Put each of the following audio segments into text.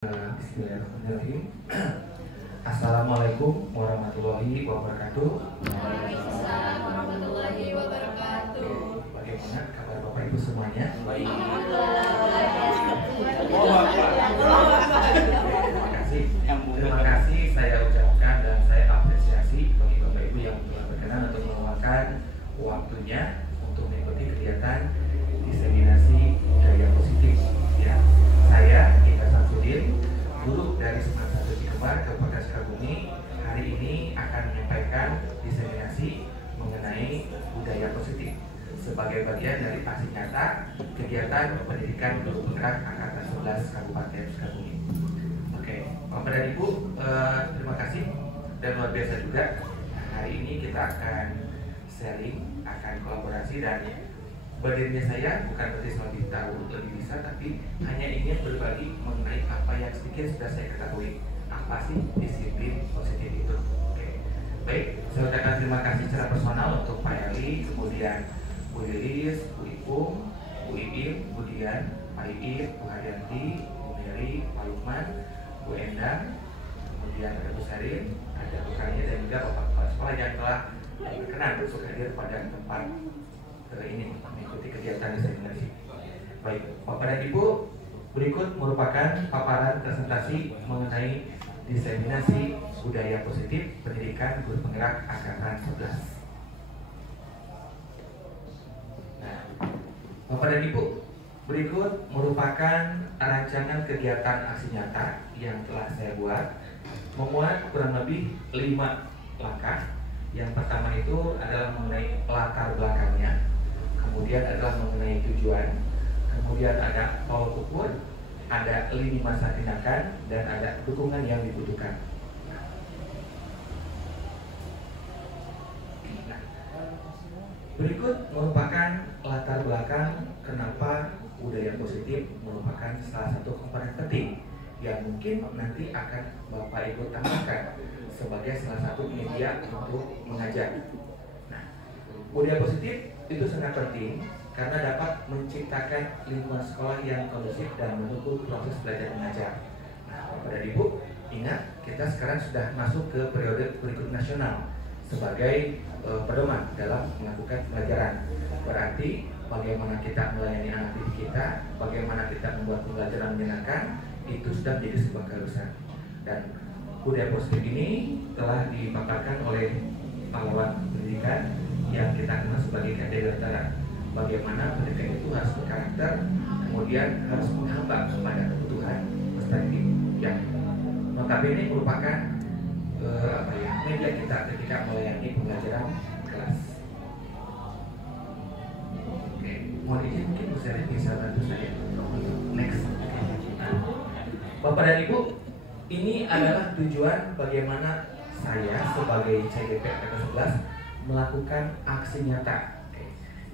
Bismillahirrahmanirrahim. Assalamualaikum warahmatullahi wabarakatuh. Waalaikumsalam warahmatullahi wabarakatuh. Bagaimana kabar Bapak Ibu semuanya? Baik. Terima kasih saya ucapkan dan saya apresiasi bagi Bapak Ibu yang telah berkenan untuk meluangkan waktunya untuk mengikuti kegiatan diseminasi budaya positif. Ya, saya Ika Samsudin, guru dari Sekolah 1 Cikembar, Kabupaten Sukabumi, hari ini akan menyampaikan diseminasi mengenai budaya positif sebagai bagian dari aksi nyata kegiatan pendidikan guru penggerak angkatan 11 Kabupaten Sukabumi. Oke, Bapak dan Ibu, terima kasih dan luar biasa juga. Hari ini kita akan sharing, akan kolaborasi, dan berdirinya saya bukan berarti lebih tahu, lebih bisa, tapi hanya ingin berbagi mengenai apa yang sedikit sudah saya ketahui. Apa sih disiplin positif itu? Oke. Baik, saya ucapkan terima kasih secara personal untuk Pak Eli, kemudian Bu Lilis, Bu Ipung, Bu Iim, Bu Dian, Pak Iim, Bu Haryanti, Bu Mary, Pak Lukman, Bu Endang, kemudian ada Bu Sarin, ada Bu Kanya, dan juga Bapak Kepala Sekolah yang telah berkenan untuk hadir pada tempat ini mengikuti kegiatan diseminasi. Baik, Bapak dan Ibu, berikut merupakan paparan presentasi mengenai diseminasi budaya positif pendidikan guru penggerak angkatan 11. Nah, Bapak dan Ibu, berikut merupakan rancangan kegiatan aksi nyata yang telah saya buat, memuat kurang lebih 5 langkah. Yang pertama itu adalah mengenai latar belakangnya, kemudian adalah mengenai tujuan, kemudian ada tolak ukur, ada lini masa tindakan, dan ada dukungan yang dibutuhkan. Nah, berikut merupakan latar belakang kenapa budaya positif merupakan salah satu komponen penting yang mungkin nanti akan Bapak Ibu tambahkan sebagai salah satu media untuk mengajar. Nah, budaya positif itu sangat penting karena dapat menciptakan lingkungan sekolah yang kondusif dan mendukung proses belajar mengajar. Nah, Bapak dan Ibu, ingat kita sekarang sudah masuk ke periode kurikulum nasional sebagai pedoman dalam melakukan pembelajaran. Berarti bagaimana kita melayani anak didik kita, bagaimana kita membuat pembelajaran menyenangkan, itu sudah menjadi sebuah keharusan. Dan budaya positif ini telah dipaparkan oleh pahlawan pendidikan yang kita kenal sebagai Kandidatara. Bagaimana pendidikan itu harus berkarakter, kemudian harus menghamba kepada kebutuhan peserta didik yang notabene merupakan media kita ketika melayani pembelajaran kelas. Oke, mohon izin mungkin Bu Seri bisa bantu saya untuk next. Bapak dan Ibu, ini adalah tujuan bagaimana saya sebagai CGP angkatan 11 melakukan aksi nyata.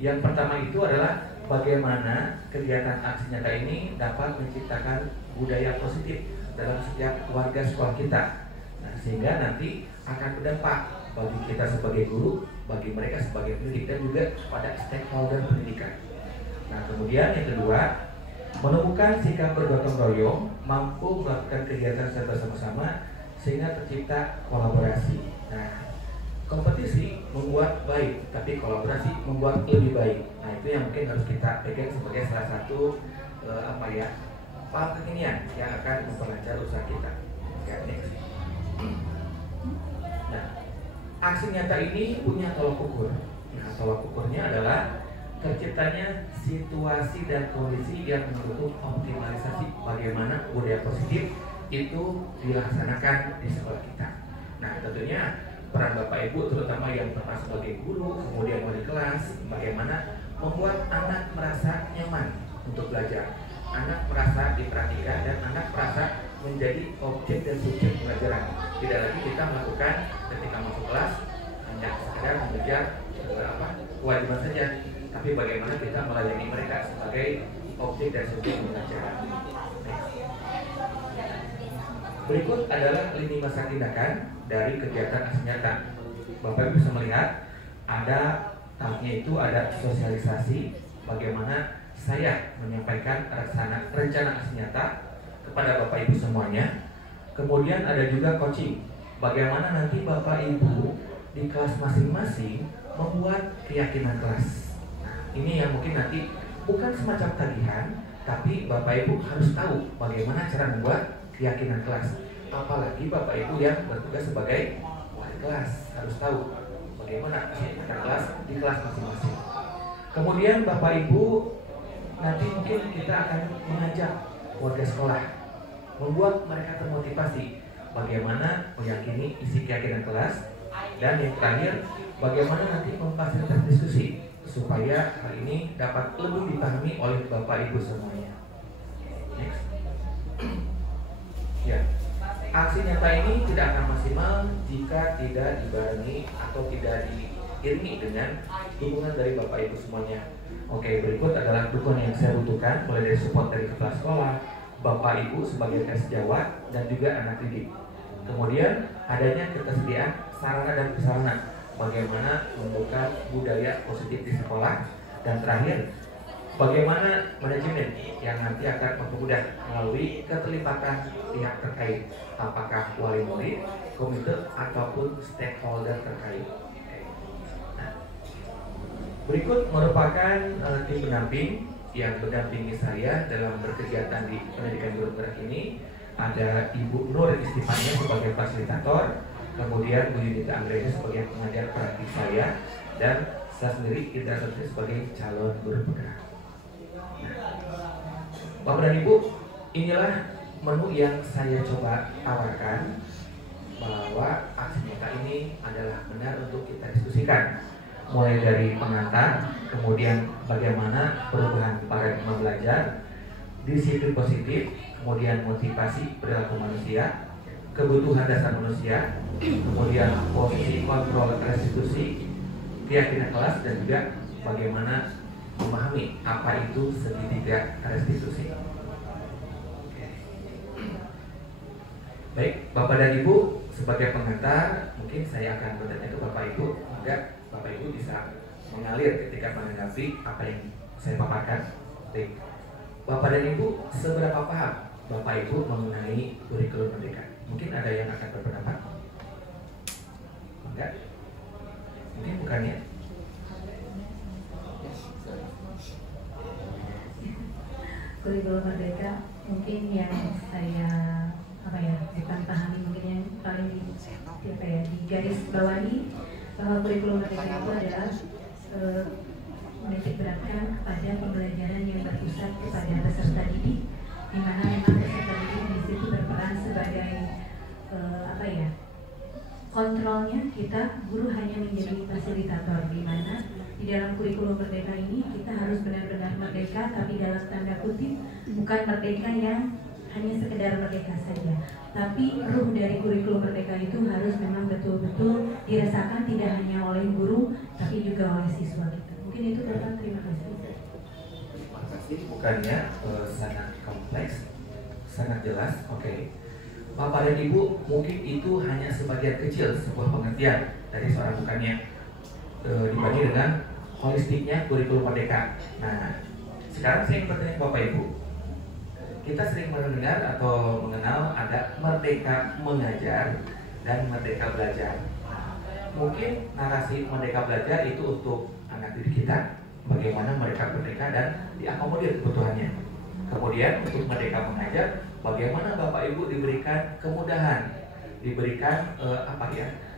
Yang pertama itu adalah bagaimana kegiatan aksi nyata ini dapat menciptakan budaya positif dalam setiap warga sekolah kita. Nah, sehingga nanti akan berdampak bagi kita sebagai guru, bagi mereka sebagai pendidik, dan juga pada stakeholder pendidikan. Nah, kemudian yang kedua, menemukan sikap bergotong royong, mampu melakukan kegiatan secara bersama-sama sehingga tercipta kolaborasi. Nah, kompetisi membuat baik, tapi kolaborasi membuat lebih baik. Nah, itu yang mungkin harus kita pegang sebagai salah satu paham kekinian yang akan memperlancar usaha kita. Ya, next. Nah, aksi nyata ini punya tolak ukur. Nah, tolak ukurnya adalah terciptanya situasi dan kondisi yang mendukung optimalisasi bagaimana budaya positif itu dilaksanakan di sekolah kita. Nah, tentunya peran Bapak Ibu terutama yang pernah sebagai guru, kemudian wali kelas, bagaimana membuat anak merasa nyaman untuk belajar, anak merasa diperhatikan, dan anak merasa menjadi objek dan subjek pembelajaran. Tidak lagi kita melakukan ketika masuk kelas hanya sekedar mengejar kewajiban saja, tapi bagaimana kita melayani mereka sebagai objek dan subjek pembelajaran. Berikut adalah lini masa tindakan dari kegiatan aksi nyata. Bapak bisa melihat ada tahapnya itu ada sosialisasi, bagaimana saya menyampaikan rencana aksi nyata, kepada Bapak Ibu semuanya. Kemudian ada juga coaching, bagaimana nanti Bapak Ibu di kelas masing-masing membuat keyakinan kelas. Nah, ini yang mungkin nanti bukan semacam tagihan, tapi Bapak Ibu harus tahu bagaimana cara membuat keyakinan kelas. Apalagi Bapak Ibu yang bertugas sebagai wali kelas harus tahu bagaimana keyakinan kelas di kelas masing-masing. Kemudian Bapak Ibu nanti mungkin kita akan mengajak warga sekolah, membuat mereka termotivasi bagaimana meyakini isi keyakinan kelas, dan yang terakhir bagaimana nanti memfasilitasi diskusi supaya hal ini dapat lebih dipahami oleh Bapak Ibu semuanya. Next. Ya, aksi nyata ini tidak akan maksimal jika tidak dibarengi atau tidak diiringi dengan dukungan dari Bapak Ibu semuanya. Oke, berikut adalah dukungan yang saya butuhkan, mulai dari support dari kepala sekolah, Bapak Ibu sebagai tes Jawa, dan juga anak didik. Kemudian adanya ketersediaan sarana dan prasarana, bagaimana membuka budaya positif di sekolah, dan terakhir bagaimana manajemen yang nanti akan mempermudah melalui keterlibatan pihak terkait, apakah wali murid, komite, ataupun stakeholder terkait. Berikut merupakan tim pendamping yang mendampingi saya dalam berkegiatan di pendidikan guru gerak ini. Ada Ibu Nur Istifania sebagai fasilitator, kemudian Bu Yunita Anggreni sebagai pengajar praktik saya, dan saya sendiri Indra Satria sebagai calon guru penggerak. Bapak dan Ibu, inilah menu yang saya coba tawarkan, bahwa aksi nyata ini adalah benar untuk kita diskusikan. Mulai dari pengantar, kemudian bagaimana perubahan paradigma belajar, disiplin positif, kemudian motivasi perilaku manusia, kebutuhan dasar manusia, kemudian posisi kontrol restitusi, keyakinan kelas, dan juga bagaimana memahami apa itu segitiga restitusi. Baik, Bapak dan Ibu, sebagai pengantar, mungkin saya akan bertanya ke Bapak Ibu, agar Bapak Ibu bisa mengalir ketika menanggapi apa yang saya paparkan. Baik, Bapak dan Ibu, seberapa paham Bapak Ibu mengenai kurikulum merdeka? Mungkin ada yang akan berpendapat? Enggak? Mungkin bukannya? Kurikulum merdeka mungkin yang saya bukan pahami, mungkin yang paling di garis bawahi, bahwa kurikulum merdeka itu adalah menitik beratkan kepada pembelajaran yang berpusat kepada peserta didik, di mana memang peserta didik di situ berperan sebagai kontrolnya. Kita guru hanya menjadi fasilitator, di mana di dalam kurikulum merdeka ini kita harus benar-benar merdeka, tapi dalam tanda kutip bukan merdeka yang hanya sekedar merdeka saja, tapi ruh dari kurikulum merdeka itu harus memang betul-betul dirasakan tidak hanya oleh guru tapi juga oleh siswa kita. Mungkin itu Bapak, terima kasih. Terima kasih, bukannya sangat kompleks, sangat jelas. Oke. Bapak dan Ibu, mungkin itu hanya sebagian kecil sebuah pengertian dari seorang bukannya dibanding dengan holistiknya kurikulum merdeka. Nah, sekarang saya ingin bertanya Bapak Ibu, kita sering mendengar atau mengenal ada merdeka mengajar dan merdeka belajar. Mungkin narasi merdeka belajar itu untuk anak didik kita, bagaimana mereka merdeka dan diakomodir kebutuhannya. Kemudian untuk merdeka mengajar, bagaimana Bapak Ibu diberikan kemudahan, diberikan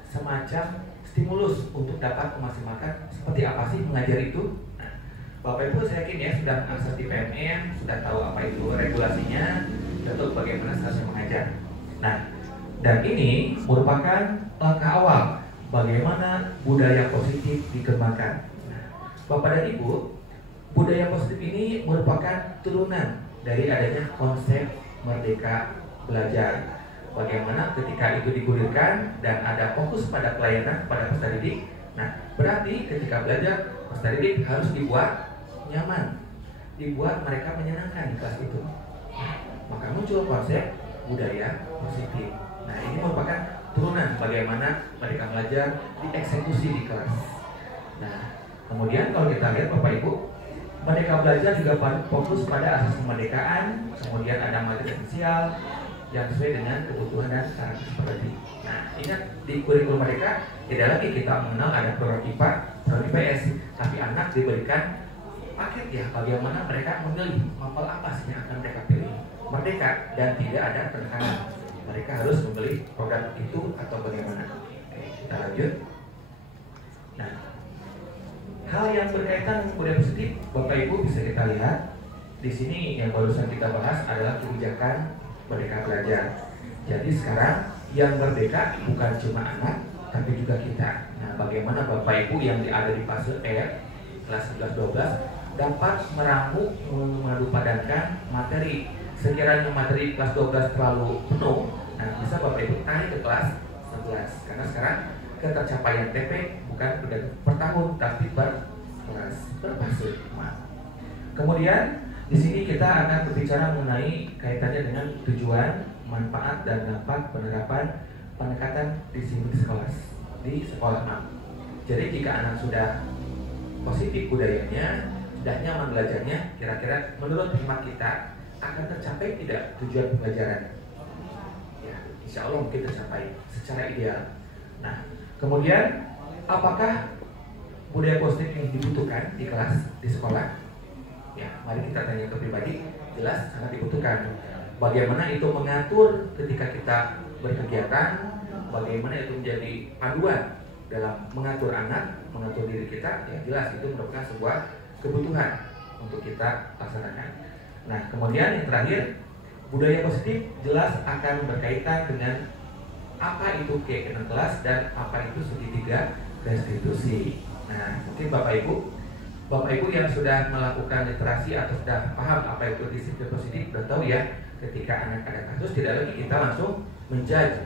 semacam stimulus untuk dapat memaksimalkan seperti apa sih mengajar itu. Bapak Ibu saya yakin ya sudah mengakses di PMN, sudah tahu apa itu regulasinya, sudah tahu bagaimana seharusnya mengajar. Nah, dan ini merupakan langkah awal bagaimana budaya positif dikembangkan. Nah, Bapak dan Ibu, budaya positif ini merupakan turunan dari adanya konsep merdeka belajar. Bagaimana ketika itu digulirkan dan ada fokus pada pelayanan pada peserta didik. Nah, berarti ketika belajar peserta didik harus dibuat nyaman, dibuat mereka menyenangkan di kelas itu. Nah, maka muncul konsep budaya positif. Nah, ini merupakan turunan bagaimana mereka belajar dieksekusi di kelas. Nah, kemudian kalau kita lihat Bapak Ibu, Merdeka Belajar juga fokus pada asas kemerdekaan, kemudian ada materi esensial yang sesuai dengan kebutuhan dan karakter seperti. Nah, ingat di kurikulum Merdeka tidak lagi kita mengenal ada program IPA, program IPS, tapi anak diberikan paket ya bagaimana mereka memilih mapel apa sih yang akan mereka pilih. Merdeka dan tidak ada penekanan. Mereka harus memilih program itu atau bagaimana. Oke, kita lanjut. Nah, hal yang berkaitan dengan budaya positif, Bapak Ibu bisa kita lihat di sini yang barusan kita bahas adalah kebijakan Merdeka Belajar. Jadi sekarang yang merdeka bukan cuma anak, tapi juga kita. Nah, bagaimana Bapak Ibu yang ada di fase E, kelas 11-12 dapat meramu memadupadankan materi. Sekiranya materi kelas 12 terlalu penuh, nah bisa Bapak Ibu tarik ke kelas 11. Karena sekarang ketercapaian TP bukan per tahun, tapi per kelas, per fase. Kemudian di sini kita akan berbicara mengenai kaitannya dengan tujuan, manfaat, dan dampak penerapan pendekatan disiplin di sekolah. Jadi jika anak sudah positif budayanya, sudah nyaman belajarnya, kira-kira menurut hemat kita akan tercapai tidak tujuan pembelajaran? Ya, insya Allah mungkin tercapai secara ideal. Nah, kemudian apakah budaya positif yang dibutuhkan di kelas, di sekolah? Ya, mari kita tanya ke pribadi, jelas sangat dibutuhkan. Bagaimana itu mengatur ketika kita berkegiatan, bagaimana itu menjadi panduan dalam mengatur anak, mengatur diri kita, ya jelas itu merupakan sebuah kebutuhan untuk kita laksanakan. Nah, kemudian yang terakhir, budaya positif jelas akan berkaitan dengan apa itu keyakinan kelas dan apa itu segitiga restitusi. Nah, mungkin Bapak Ibu yang sudah melakukan literasi atau sudah paham apa itu disiplin positif, sudah tahu ya, ketika anak ada kasus tidak lagi kita langsung menjudge.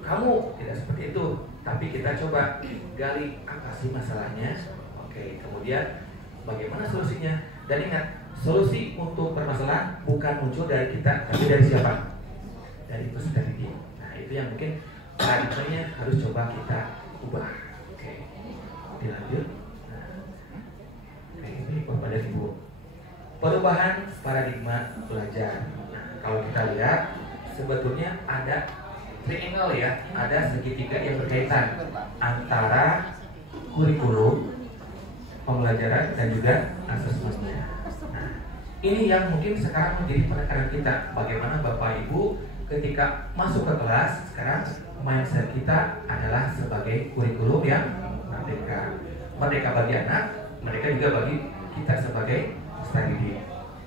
Kamu tidak seperti itu, tapi kita coba gali apa sih masalahnya. Oke, kemudian bagaimana solusinya? Dan ingat, solusi untuk permasalahan bukan muncul dari kita, tapi dari siapa? Dari peserta didik. Nah, itu yang mungkin paradigmanya harus coba kita ubah. Oke, dilanjut. Ini Bapak dan Ibu, perubahan paradigma belajar. Nah, kalau kita lihat sebetulnya ada triangle ya, ada segitiga yang berkaitan antara kurikulum, pembelajaran dan juga asesmennya. Nah, ini yang mungkin sekarang menjadi penekanan kita. Bagaimana Bapak Ibu ketika masuk ke kelas sekarang mindset kita adalah sebagai kurikulum yang merdeka bagi anak, mereka juga bagi kita sebagai peserta didik.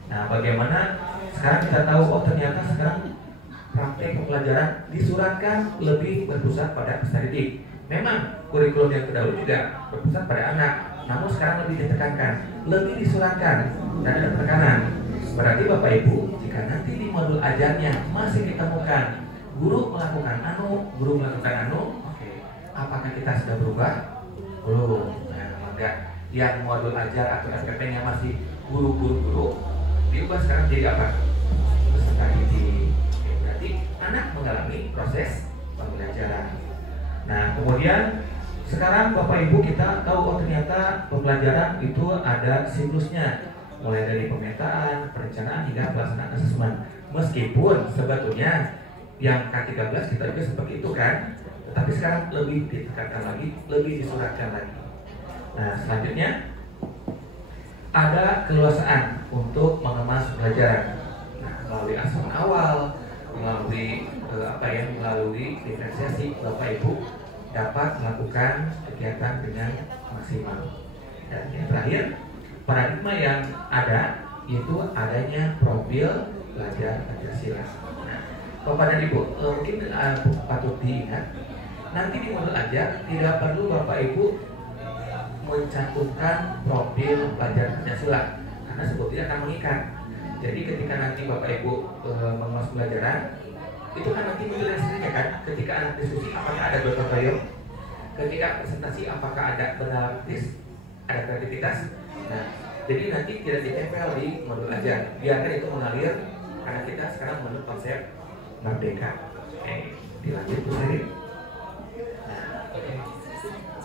Nah, bagaimana sekarang kita tahu, oh ternyata sekarang praktek pembelajaran disuratkan lebih berpusat pada peserta didik. Memang kurikulum yang terdahulu juga berpusat pada anak, namun sekarang lebih ditekankan, lebih disuratkan dan ada tekanan. Berarti Bapak Ibu, jika nanti di modul ajarnya masih ditemukan guru melakukan guru melakukan oke, apakah kita sudah berubah? Belum. Nah, maka yang modul ajar atau SPP-nya masih guru diubah sekarang jadi apa? Peserta didik. Berarti anak mengalami proses pembelajaran. Nah, kemudian sekarang Bapak Ibu kita tahu, oh ternyata pembelajaran itu ada siklusnya, mulai dari pemetaan, perencanaan hingga pelaksanaan asesmen. Meskipun sebetulnya yang K13 kita juga seperti itu kan, tetapi sekarang lebih ditekankan lagi, lebih disuratkan lagi. Nah, selanjutnya ada keluasaan untuk mengemas pelajaran. Nah, melalui asesmen awal, melalui melalui diferensiasi, Bapak Ibu dapat melakukan kegiatan dengan maksimal. Dan yang terakhir, paradigma yang ada itu adanya profil belajar Pancasila. Nah, Bapak dan Ibu, mungkin patut diingat, nanti di modul ajar tidak perlu Bapak Ibu mencantumkan profil belajar Pancasila karena sebetulnya akan mengikat. Jadi ketika nanti Bapak Ibu mengemas pelajaran, itu kan nanti muncul dari sendirinya kan. Ketika anak diskusi, apakah ada gotong royong? Ketika presentasi, apakah ada beranalitis, ada kreativitas? Nah, jadi nanti tidak ditempel di modul ajar, biarkan itu mengalir karena kita sekarang menurut konsep merdeka. Dilanjut Bu Sri. Nah,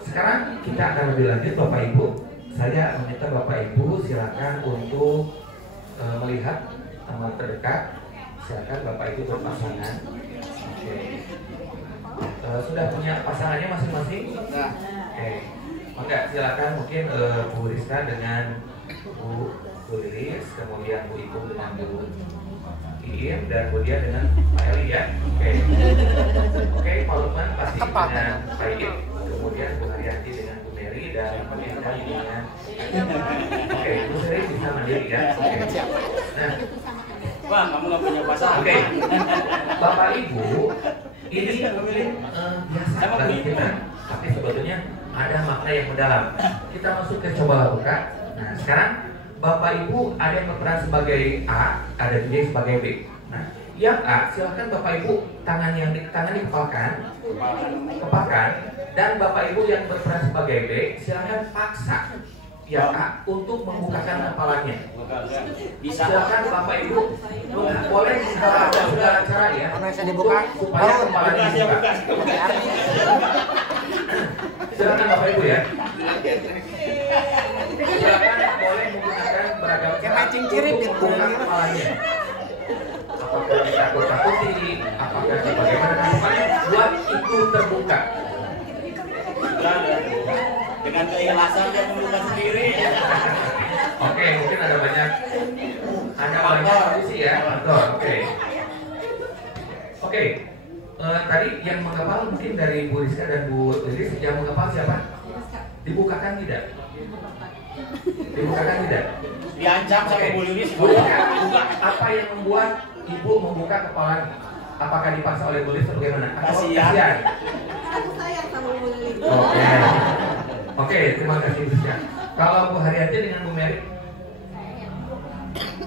sekarang kita akan lebih lanjut Bapak Ibu saya meminta Bapak Ibu silakan untuk melihat teman terdekat. Silakan Bapak Ibu berpasangan. Oke. Sudah punya pasangannya masing-masing? Nah. Oke. Maka silakan mungkin Bu Rizka dengan Bu Lilis, kemudian Bu Ibu dengan Bu Iin, dan Bu Dia dengan Pak Eli ya. Oke. Oke, Pak Lukman pasti dengan Pak Iin, kemudian Bu Haryanti dengan Bu Mary, dan Pak Indah dengan Oke, Bu Seri bisa mandiri ya. Oke. Nah, Wah, kamu nggak punya pasangan. oke. Bapak Ibu, ini mungkin biasa bagi kita, tapi sebetulnya ada makna yang mendalam. Kita masuk ke coba buka. Nah, sekarang Bapak Ibu ada yang berperan sebagai A, ada juga yang sebagai B. Nah, yang A silakan Bapak Ibu tangan dikepalkan, dan Bapak Ibu yang berperan sebagai B silakan paksa yang A untuk membukakan kepalanya. Silakan Bapak Ibu boleh menghalalkan segala cara ya untuk supaya kepalanya dibuka. Silakan Bapak Ibu ya. Silakan boleh menggunakan beragam cara untuk membuka kepalanya. Apakah ditakut-takuti, apakah bagaimana, pokoknya buat itu terbuka. Dengan keikhlasan dia membuka sendiri. Oke, mungkin ada banyak solusi ya. Betul, oke. Oke. Tadi yang mengepal mungkin dari Bu Rizka dan Bu Lilis. Yang mengepal siapa? Dibukakan tidak? Dibukakan tidak? Diancam sama Bu Lilis. Bu Rizka, apa yang membuat Ibu membuka kepalanya? Apakah dipaksa oleh Bu Lilis atau bagaimana? Atau kasihan? Aku sayang sama Bu Lili. Oke. Oke, terima kasih Bu Rizka. Kalau Bu Haryanti dengan Bu Mary?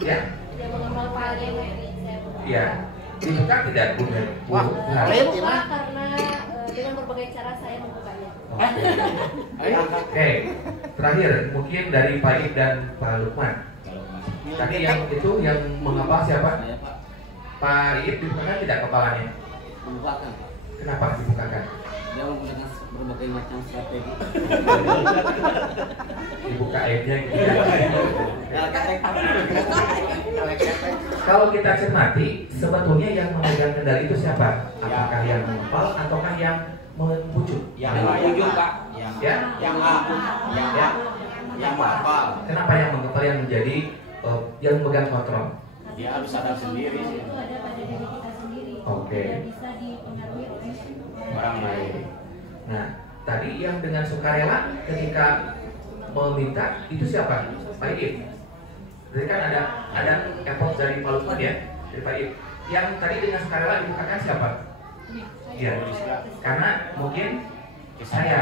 Ya? Dia mengenal paling Mary. Iya. Dibuka tidak Bu Mary? Wah, Dibuka karena dengan berbagai cara saya membukanya. Oke. Terakhir mungkin dari Pak Ib dan Pak Lukman. Tadi yang itu yang mengapa siapa? Pak Ib dibukakan tidak kepalanya? Membukakan. Kenapa dibukakan? Dia menggunakan berbagai macam strategi. Dibuka aibnya gitu ya. Kalau kita cermati, sebetulnya yang memegang kendali itu siapa? Apakah yang mengepal ataukah yang membujuk? Yang ujung Pak. Ya? Yang A. Yang hafal. Kenapa yang mengepal yang menjadi yang memegang kontrol? Dia harus sadar sendiri sih. Itu ada pada diri kita sendiri. Oke. Tidak bisa dipengaruhi oleh Orang lain. Nah, tadi yang dengan sukarela ketika meminta itu siapa? Pak Ib. Jadi kan ada effort dari Pak Lukman ya, dari Pak Ib. Yang tadi dengan sukarela dibukakan siapa? Iya. Karena mungkin saya.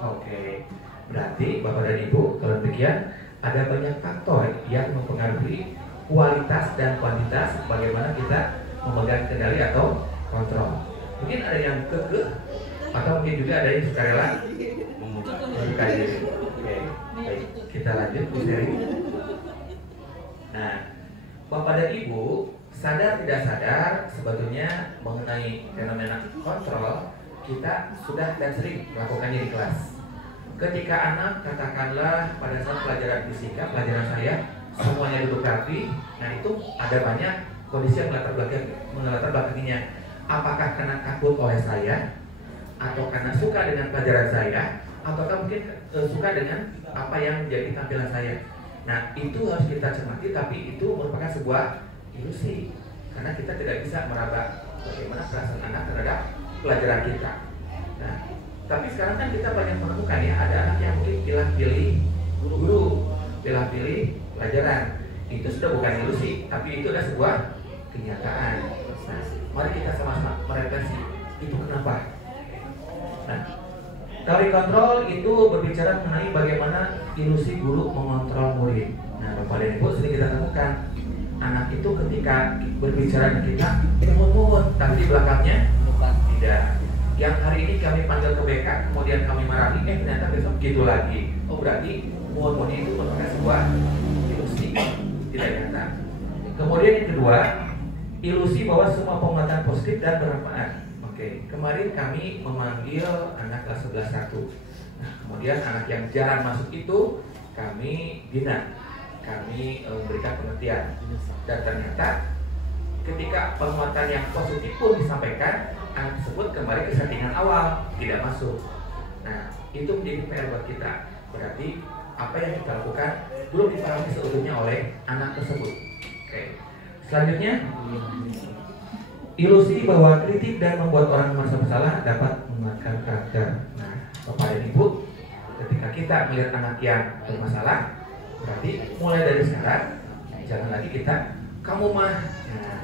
Oke. Berarti Bapak dan Ibu, kalau demikian ada banyak faktor yang mempengaruhi kualitas dan kuantitas bagaimana kita memegang kendali atau kontrol. Mungkin ada yang kekeh atau mungkin juga ada yang sukarela membuka diri. Oke, baik. Kita lanjut Bu Seri. Nah, Bapak dan Ibu sadar tidak sadar sebetulnya mengenai fenomena kontrol kita sudah dan sering melakukannya di kelas. Ketika anak katakanlah pada saat pelajaran fisika, pelajaran saya semuanya duduk rapi, nah itu ada banyak kondisi yang melatar belakanginya. Apakah karena takut oleh saya, atau karena suka dengan pelajaran saya, ataukah mungkin suka dengan apa yang menjadi tampilan saya. Nah itu harus kita cermati, tapi itu merupakan sebuah ilusi, karena kita tidak bisa meraba bagaimana perasaan anak terhadap pelajaran kita. Nah, tapi sekarang kan kita banyak menemukan ya, ada anak yang mungkin pilih-pilih guru, pilih-pilih pelajaran. Itu sudah bukan ilusi, tapi itu adalah sebuah kenyataan. Nah, mari kita sama-sama merefleksi, itu kenapa? Nah, teori kontrol itu berbicara mengenai bagaimana ilusi guru mengontrol murid. Nah, Bapak dan Ibu sering kita temukan anak itu ketika berbicara dengan kita mumun-mumun, tapi di belakangnya tidak. Yang hari ini kami panggil ke BK, kemudian kami marahi, ternyata besok gitu lagi. Oh berarti mumun-mumun itu merupakan sebuah ilusi, tidak nyata. Kemudian yang kedua, ilusi bahwa semua penguatan positif dan bermanfaat. Oke, kemarin kami memanggil anak kelas 11 1. Nah, kemudian anak yang jarang masuk itu kami bina, kami memberikan pengertian, dan ternyata ketika penguatan yang positif pun disampaikan, anak tersebut kembali ke settingan awal, tidak masuk. Nah, itu menjadi PR buat kita. Berarti apa yang kita lakukan belum dipahami seutuhnya oleh anak tersebut. Oke. Selanjutnya, ilusi bahwa kritik dan membuat orang merasa bersalah dapat menguatkan karakter. Nah, Bapak dan Ibu, ketika kita melihat anak yang bermasalah, berarti mulai dari sekarang jangan lagi kita kamu mah. Nah,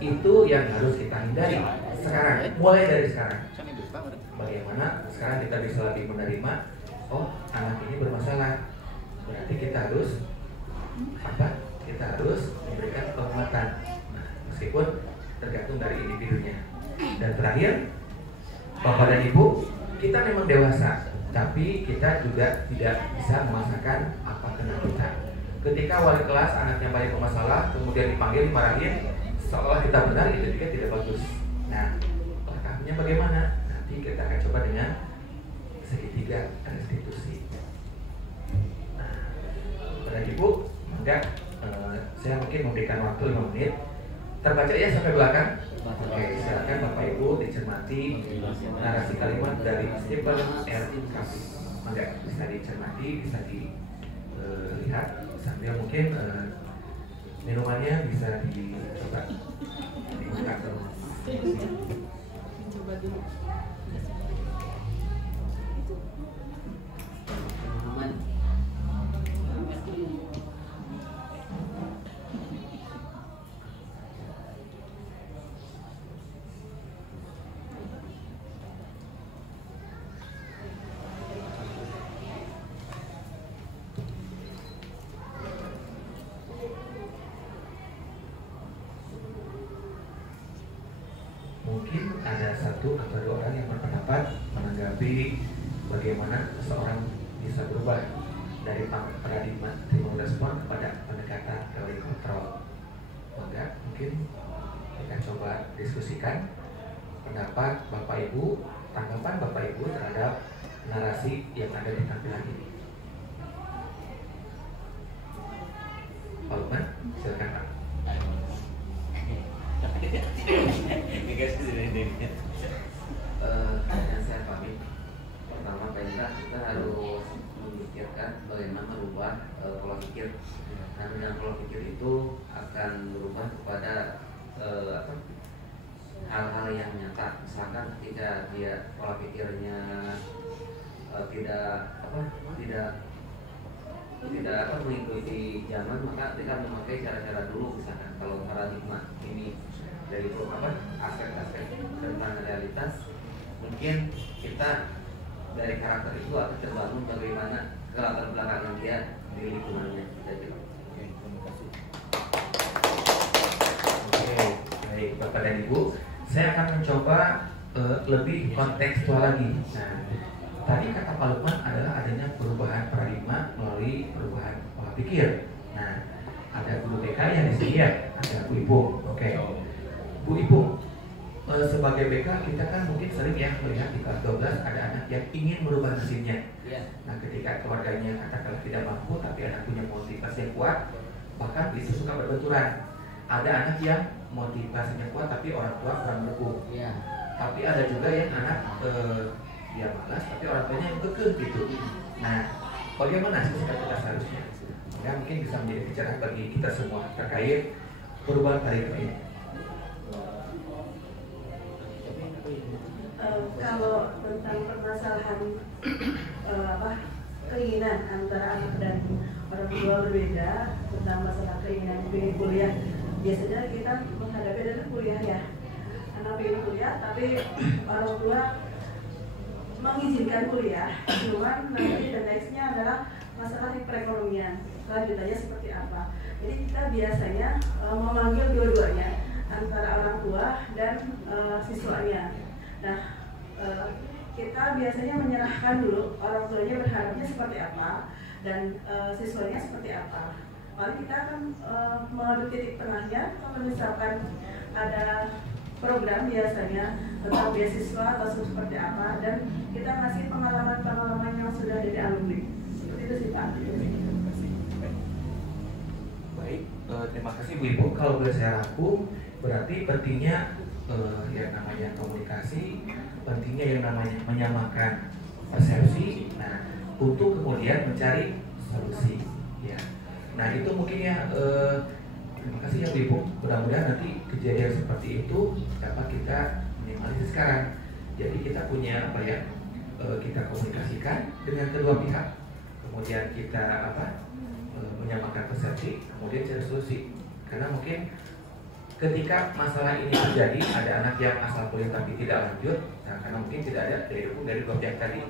itu yang harus kita hindari sekarang, mulai dari sekarang. Bagaimana sekarang kita bisa lebih menerima, oh anak ini bermasalah, berarti kita harus apa? Kita harus memberikan penguatan. Nah, meskipun tergantung dari individunya. Dan terakhir, Bapak dan Ibu, kita memang dewasa, tapi kita juga tidak bisa memaksakan apa kena kita. Ketika wali kelas anaknya banyak bermasalah, kemudian dipanggil, dimarahin, seolah kita benar, itu juga tidak bagus. Nah, langkahnya bagaimana? Nanti kita akan coba dengan segitiga restitusi. Nah, Bapak dan Ibu, enggak, saya mungkin memberikan waktu 5 menit. Terbaca ya sampai belakang. Oke, silakan Bapak Ibu dicermati narasi kalimat dari Stephen R. Covey. Enggak, bisa dicermati, bisa dilihat sambil mungkin minumannya bisa dicoba dibuka terus. Coba dulu. Aman. Mungkin ada satu atau dua orang yang berpendapat menanggapi bagaimana seseorang bisa berubah dari paradigma stimulus respon kepada pendekatan teori kontrol. Maka mungkin kita coba diskusikan pendapat Bapak Ibu, tanggapan Bapak Ibu terhadap narasi yang ada di tampilan ini. Pak Lukman, silakan Pak. Yang saya pahami, pertama kita harus memikirkan bagaimana merubah pola pikir. Nah, dengan pola pikir itu akan berubah kepada hal-hal yang nyata. Misalkan ketika dia pola pikirnya tidak mengikuti zaman, maka kita memakai cara-cara dulu. Misalkan kalau paradigma ini dari aspek-aspek tentang realitas, mungkin kita dari karakter itu akan terbangun bagaimana latar belakang dia di lingkungannya. Oke, baik Bapak dan Ibu, saya akan mencoba lebih kontekstual lagi. Nah, tadi kata Pak Lukman adalah adanya perubahan paradigma melalui perubahan pola pikir. Nah, ada guru BK yang di sini ya, ada Bu Ibu. Oke, Bu Ibu, sebagai BK kita kan mungkin sering ya melihat di kelas 12 ada anak yang ingin merubah nasibnya. Nah, ketika keluarganya katakanlah tidak mampu, tapi anak punya motivasi yang kuat, bahkan bisa suka berbenturan. Ada anak yang motivasinya kuat tapi orang tua kurang mendukung. Tapi ada juga yang anak dia malas tapi orang tuanya yang kekeh gitu. Nah, bagaimana sih sikap kita seharusnya? Ya, mungkin bisa menjadi bicara bagi kita semua terkait perubahan paradigma ini. Kalau tentang permasalahan keinginan antara anak dan orang tua berbeda tentang masalah keinginan ingin kuliah, biasanya kita menghadapi dengan kuliah ya. Anak ingin kuliah tapi orang tua mengizinkan kuliah, cuman nanti the nextnya adalah masalah perekonomian. Selanjutnya seperti apa? Jadi kita biasanya memanggil dua-duanya, antara orang tua dan siswanya. Nah, kita biasanya menyerahkan dulu orang tuanya berharapnya seperti apa dan siswanya seperti apa. Lalu kita akan mengambil titik tengahnya. Kalau misalkan ada program biasanya tentang beasiswa atau seperti apa, dan kita ngasih pengalaman-pengalaman yang sudah dari alumni. Seperti Itu sih Pak. Baik, terima kasih Bu Ibu. Kalau boleh saya rangkum, berarti pentingnya yang namanya komunikasi, pentingnya yang namanya menyamakan persepsi, nah untuk kemudian mencari solusi. Ya, nah itu mungkin ya. Terima kasih ya Bu Ibu. Mudah-mudahan nanti kejadian seperti itu dapat kita minimalisir sekarang. Jadi kita punya apa ya? Kita komunikasikan dengan kedua pihak, kemudian kita menyamakan persepsi, kemudian cari solusi. Karena mungkin ketika masalah ini terjadi, ada anak yang asal kuliah tapi tidak lanjut, nah karena mungkin tidak ada daya dukung dari dua pihak tadi.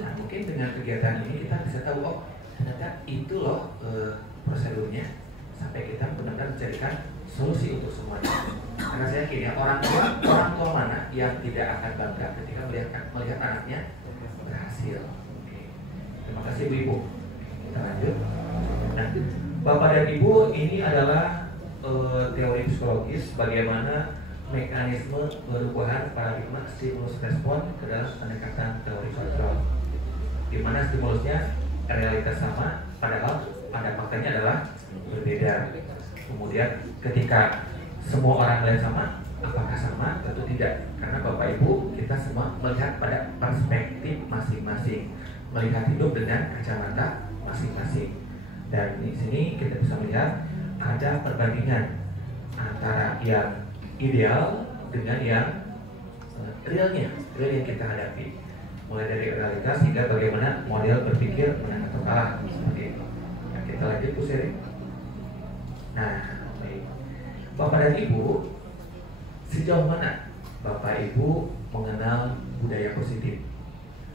Nah mungkin dengan kegiatan ini kita bisa tahu, oh ternyata itu loh prosedurnya, sampai kita benar-benar mencarikan solusi untuk semuanya. Karena saya yakin ya orang tua mana yang tidak akan bangga ketika melihat anaknya berhasil. Oke. Terima kasih Bu Ibu. Kita lanjut. Nah, Bapak dan Ibu, ini adalah teori psikologis bagaimana mekanisme perubahan paradigma stimulus respon ke dalam pendekatan teori kontrol. Di mana stimulusnya realitas sama, padahal pada faktanya adalah berbeda. Kemudian ketika semua orang melihat sama, apakah sama? Tentu tidak, karena Bapak Ibu kita semua melihat pada perspektif masing-masing, melihat hidup dengan kacamata masing-masing. Dan di sini kita bisa melihat ada perbandingan antara yang ideal dengan yang real yang kita hadapi, mulai dari realitas hingga bagaimana model berpikir menang atau kalah seperti itu. Nah, kita lanjut Bu Seri. Nah, baik. Bapak dan Ibu, sejauh mana Bapak Ibu mengenal budaya positif?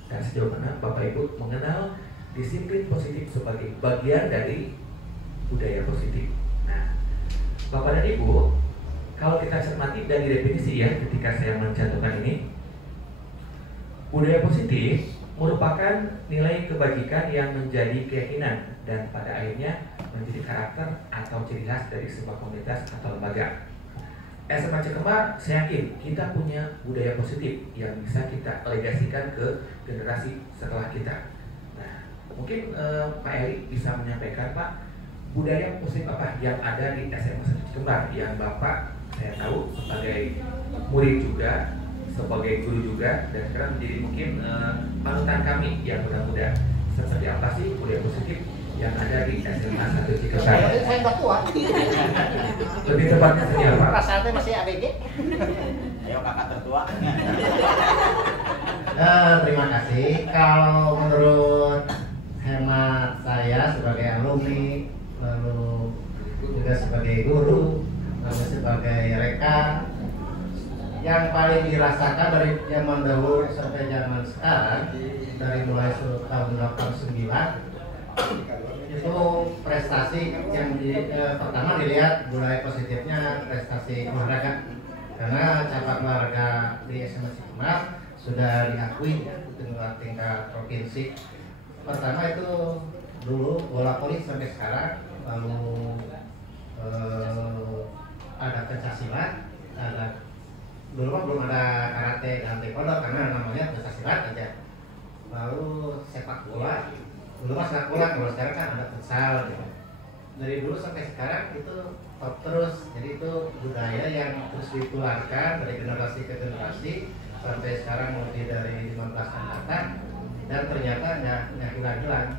Dan sejauh mana Bapak Ibu mengenal disiplin positif sebagai bagian dari budaya positif? Nah, Bapak dan Ibu, kalau kita cermati dari definisi ya, ketika saya mencantumkan ini, budaya positif merupakan nilai kebajikan yang menjadi keyakinan dan pada akhirnya menjadi karakter atau ciri khas dari sebuah komunitas atau lembaga. SMA Cekembar, saya yakin kita punya budaya positif yang bisa kita legasikan ke generasi setelah kita. Nah, mungkin Pak Eri bisa menyampaikan, Pak, budaya positif apa yang ada di SMA Cekembar yang Bapak saya tahu sebagai murid juga, sebagai guru juga, dan sekarang menjadi mungkin panutan kami yang muda-muda. Seperti apa sih budaya positif yang ada di SMA 1 Cekembar? Saya udah tua. Lebih tepatnya seperti apa? Perasaannya masih ABG. Ayo kakak tertua. Terima kasih. Kalau menurut hemat saya sebagai alumni, lalu juga sebagai guru, lalu sebagai rekan, yang paling dirasakan dari zaman dahulu sampai zaman sekarang, dari mulai tahun 89, itu prestasi yang pertama dilihat budaya positifnya prestasi olahraga, karena cabang olahraga di SMA Cekembar sudah diakui tingkat provinsi. Pertama itu dulu bola voli sampai sekarang, lalu ada pencaksilat, ada dulu belum ada karate dan taekwondo karena namanya pencaksilat aja. Lalu sepak bola, dulu mas sepak bola, kalau sekarang kan ada futsal gitu. Dari dulu sampai sekarang itu top terus, jadi itu budaya yang terus ditularkan dari generasi ke generasi sampai sekarang lebih dari 15 angkatan, dan ternyata nggak hilang-hilang.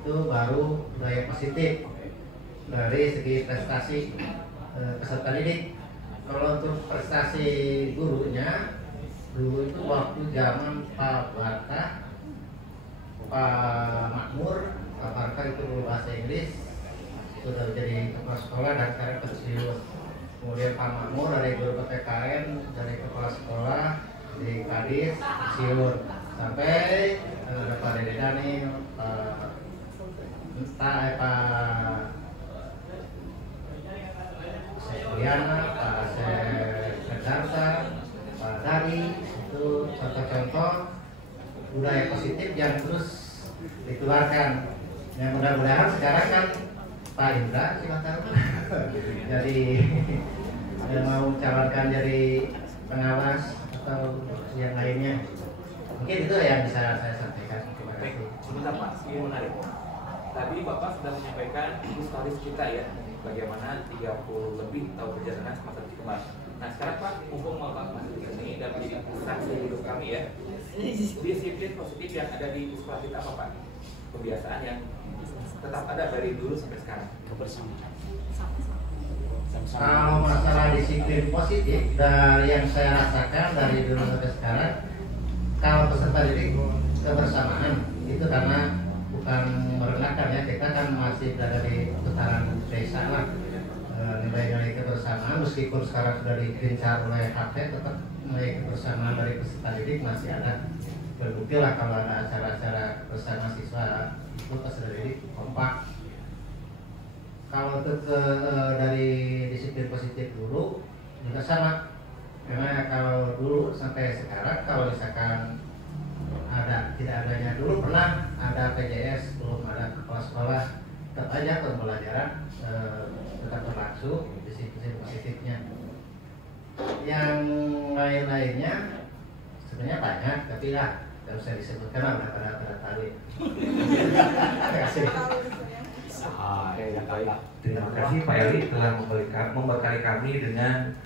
Itu baru budaya positif dari segi prestasi peserta didik. Kalau untuk prestasi gurunya, dulu itu waktu zaman Pak Barta, Pak Makmur, Pak Barta itu guru bahasa Inggris, sudah jadi kepala sekolah dan sekarang pensiun. Kemudian Pak Makmur dari guru PPKN, dari kepala sekolah di Kadis, pensiun. Sampai ada Pak Dede Daniel, Pak Sekuliana, Pak Sedarta, Pak Dari, itu contoh-contoh budaya positif yang terus dikeluarkan. Yang mudah-mudahan sekarang kan Pak Indra silakan jadi mau calonkan jadi pengawas atau yang lainnya. Mungkin itu yang bisa saya sampaikan. Terima kasih. Sebentar Pak, ini menarik. historis kita ya, bagaimana 30 lebih tahun perjalanan masa Cikembar. Nah sekarang Pak, mumpung mau masuk ke sini dan menjadi saksi hidup kami ya, disiplin positif yang ada di sekolah kita apa Pak? Kebiasaan yang tetap ada dari dulu sampai sekarang. Kalau masalah disiplin positif dari yang saya rasakan dari dulu sampai sekarang, kalau peserta didik kebersamaan itu karena bukan merendahkan ya, kita kan masih berada di putaran desa lah. Nilai-nilai kebersamaan meskipun sekarang sudah digencar oleh HT, tetap nilai kebersamaan dari peserta didik masih ada. Berbukti lah kalau ada acara-acara bersama siswa itu peserta didik kompak. Kalau untuk dari disiplin positif dulu juga sama. Karena kalau dulu sampai sekarang kalau misalkan tidak adanya dulu pernah ada PJS, belum ada kepala sekolah, tetap aja pembelajaran tetap berlangsung disiplin positifnya. Yang lain-lainnya sebenarnya banyak, tapi lah tidak usah disebutkan lah, udah pada tahu. Terima kasih. Terima kasih Pak Eli telah membekali kami dengan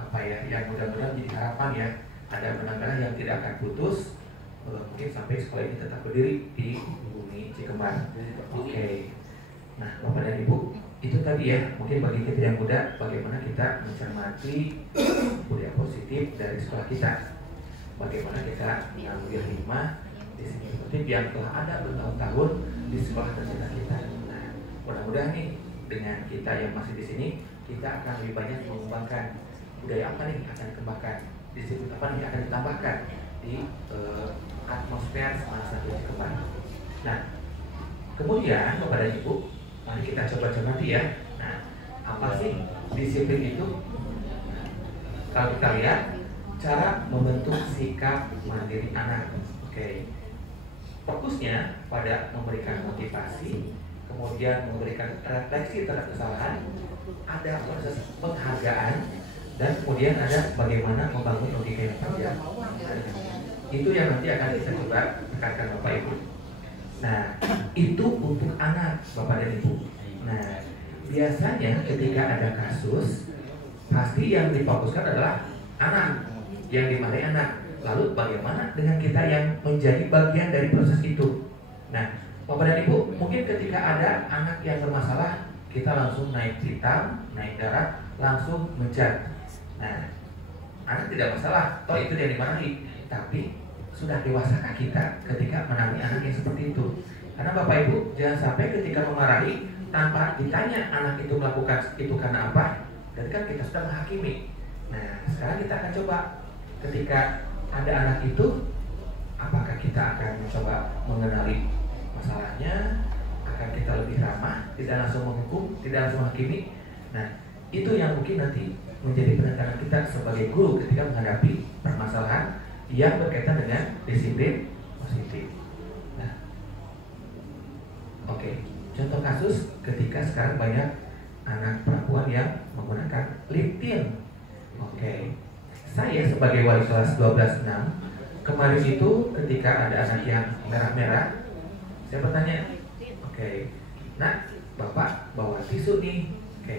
apa ya, yang mudah-mudahan menjadi harapan ya, ada benang-benang yang tidak akan putus, mungkin sampai sekolah ini tetap berdiri di bumi Cikembar. Oke. Nah Bapak dan Ibu, itu tadi ya, mungkin bagi kita yang muda, bagaimana kita mencermati budaya positif dari sekolah kita, bagaimana kita mengambil hikmah disiplin positif yang telah ada bertahun-tahun di sekolah tercinta kita. Nah, mudah-mudahan nih dengan kita yang masih di sini, kita akan lebih banyak mengembangkan budaya apa nih akan dikembangkan, disiplin apa nih akan ditambahkan di atmosfer sekolah Cikembar. Nah, kemudian Bapak dan Ibu, mari kita coba cermati ya. Nah, apa sih disiplin itu? Nah, kalau kita lihat cara membentuk sikap mandiri anak. Oke. Fokusnya pada memberikan motivasi, kemudian memberikan refleksi terhadap kesalahan, ada proses penghargaan, dan kemudian ada bagaimana membangun logika yang panjang. Itu yang nanti akan kita coba tekankan Bapak Ibu. Nah, itu untuk anak Bapak dan Ibu. Nah, biasanya ketika ada kasus, pasti yang difokuskan adalah anak, yang dimarahi anak. Lalu bagaimana dengan kita yang menjadi bagian dari proses itu? Nah, Bapak dan Ibu, mungkin ketika ada anak yang bermasalah, kita langsung naik hitam, naik darah, langsung mencat. Nah, anak tidak masalah, toh itu dia dimarahi. Tapi sudah dewasakah kita ketika menangani anak yang seperti itu? Karena Bapak Ibu, jangan sampai ketika memarahi tanpa ditanya anak itu melakukan itu karena apa, dan kan kita sudah menghakimi. Nah, sekarang kita akan coba ketika ada anak itu, apakah kita akan mencoba mengenali masalahnya, akan kita lebih ramah, tidak langsung menghukum, tidak langsung menghakimi. Nah, itu yang mungkin nanti menjadi penekanan kita sebagai guru ketika menghadapi permasalahan yang berkaitan dengan disiplin positif. Nah, oke. Contoh kasus ketika sekarang banyak anak perempuan yang menggunakan lip tint. Oke. Saya sebagai wali kelas 12-6 kemarin itu ketika ada anak yang merah-merah, saya bertanya, oke, nah Bapak bawa tisu nih, oke,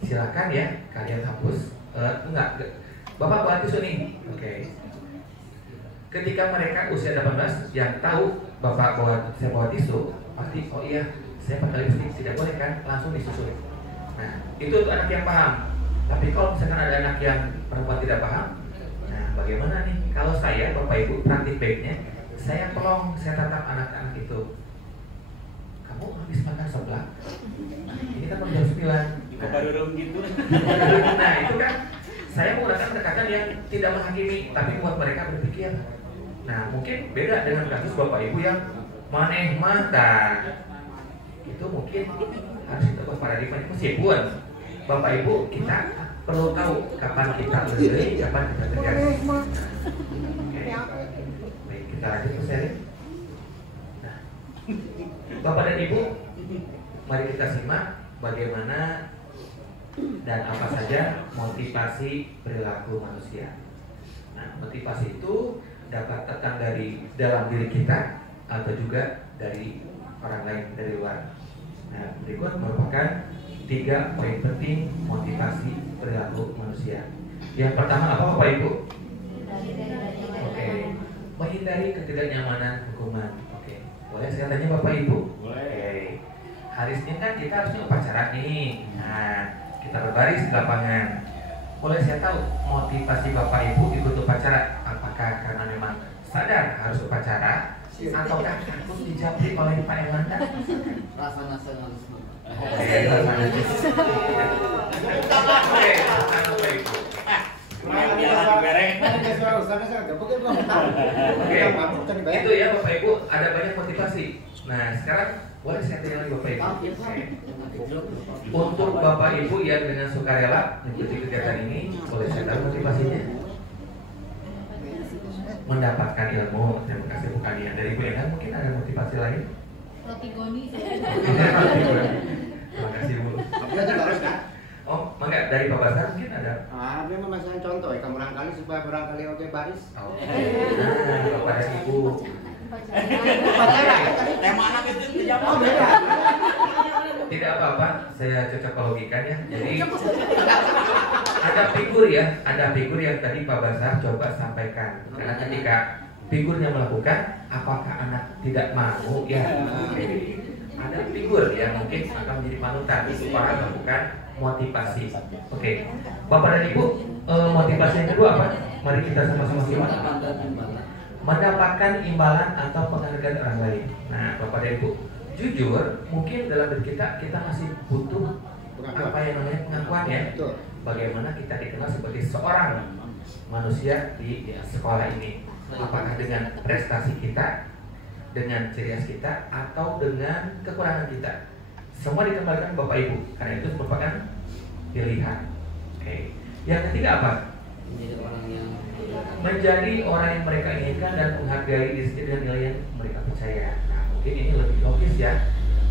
silakan ya kalian hapus. Enggak, Bapak bawa tisu nih, oke. Ketika mereka usia 18 yang tahu Bapak saya bawa tisu, pasti oh iya saya pakai lipstick, tidak boleh kan, langsung disusuri. Nah, itu untuk anak yang paham. Tapi kalau misalkan ada anak yang perempuan tidak paham, nah bagaimana nih? Kalau saya, Bapak Ibu, praktik baiknya, saya tolong, saya tatap anak-anak itu. Kamu habis makan sebelah? Ini kan jam 9. Baru gitu. Nah itu kan, saya menggunakan pendekatan yang tidak menghakimi, tapi buat mereka berpikir. Nah mungkin beda dengan kasus Bapak Ibu yang maneh mata. Itu mungkin harus kita paradigma meskipun Bapak Ibu kita perlu tahu kapan kita berdiri, kapan kita tegas. Oke. Baik, kita lanjut ke seri. Nah, Bapak dan Ibu, mari kita simak bagaimana dan apa saja motivasi perilaku manusia. Nah, motivasi itu dapat datang dari dalam diri kita atau juga dari orang lain, dari luar. Nah, berikut merupakan 3 poin penting motivasi perilaku manusia. Yang pertama apa Bapak Ibu? Oke, menghindari ketidaknyamanan hukuman. Oke, boleh saya tanya Bapak Ibu? Boleh. Hari Senin kan kita harusnya upacara nih. Nah, kita berbaris di lapangan. Boleh saya tahu motivasi Bapak Ibu ikut upacara? Apakah karena memang sadar harus upacara, ataukah takut dijabri oleh Pak Erlangga? Rasa nasionalisme. Oke, rasa nasionalisme. Oke, Bapak Ibu. Oke, itu ya Bapak Ibu, ada banyak motivasi. Nah, sekarang boleh saya tanya lagi Bapak Ibu. Untuk Bapak Ibu yang dengan sukarela mengikuti kegiatan ini, boleh saya tahu motivasinya? Mendapatkan ilmu. Terima kasih Bu Kania. Dari Bu Endang mungkin ada motivasi lain? Roti goni Terima kasih Bu. Oh, mangga dari Pak Basar mungkin ada? Dia memasang contoh ya, barangkali supaya barangkali oke baris. Oh, nah, Bapak dan Ibu. Tema anak itu tidak Oh, beda. Tidak apa-apa, saya cocokologikan ya. Jadi ada figur ya, ada figur yang tadi Pak Basar coba sampaikan. Karena ketika figurnya melakukan, apakah anak tidak mau? Ya, ada figur yang mungkin akan menjadi panutan para melakukan motivasi. Oke, Bapak dan Ibu, motivasi yang kedua apa? Mari kita sama-sama simak. Mendapatkan imbalan atau penghargaan orang lain. Nah, Bapak dan Ibu, jujur, mungkin dalam diri kita masih butuh apa yang namanya pengakuan ya. Bagaimana kita dikenal sebagai seorang manusia di sekolah ini? Apakah dengan prestasi kita, dengan ciri khas kita, atau dengan kekurangan kita? Semua dikembalikan Bapak Ibu, karena itu merupakan pilihan. Oke. Yang ketiga apa? Menjadi orang yang mereka inginkan dan menghargai diri sendiri dengan nilai yang mereka percaya. Nah, mungkin ini lebih logis ya.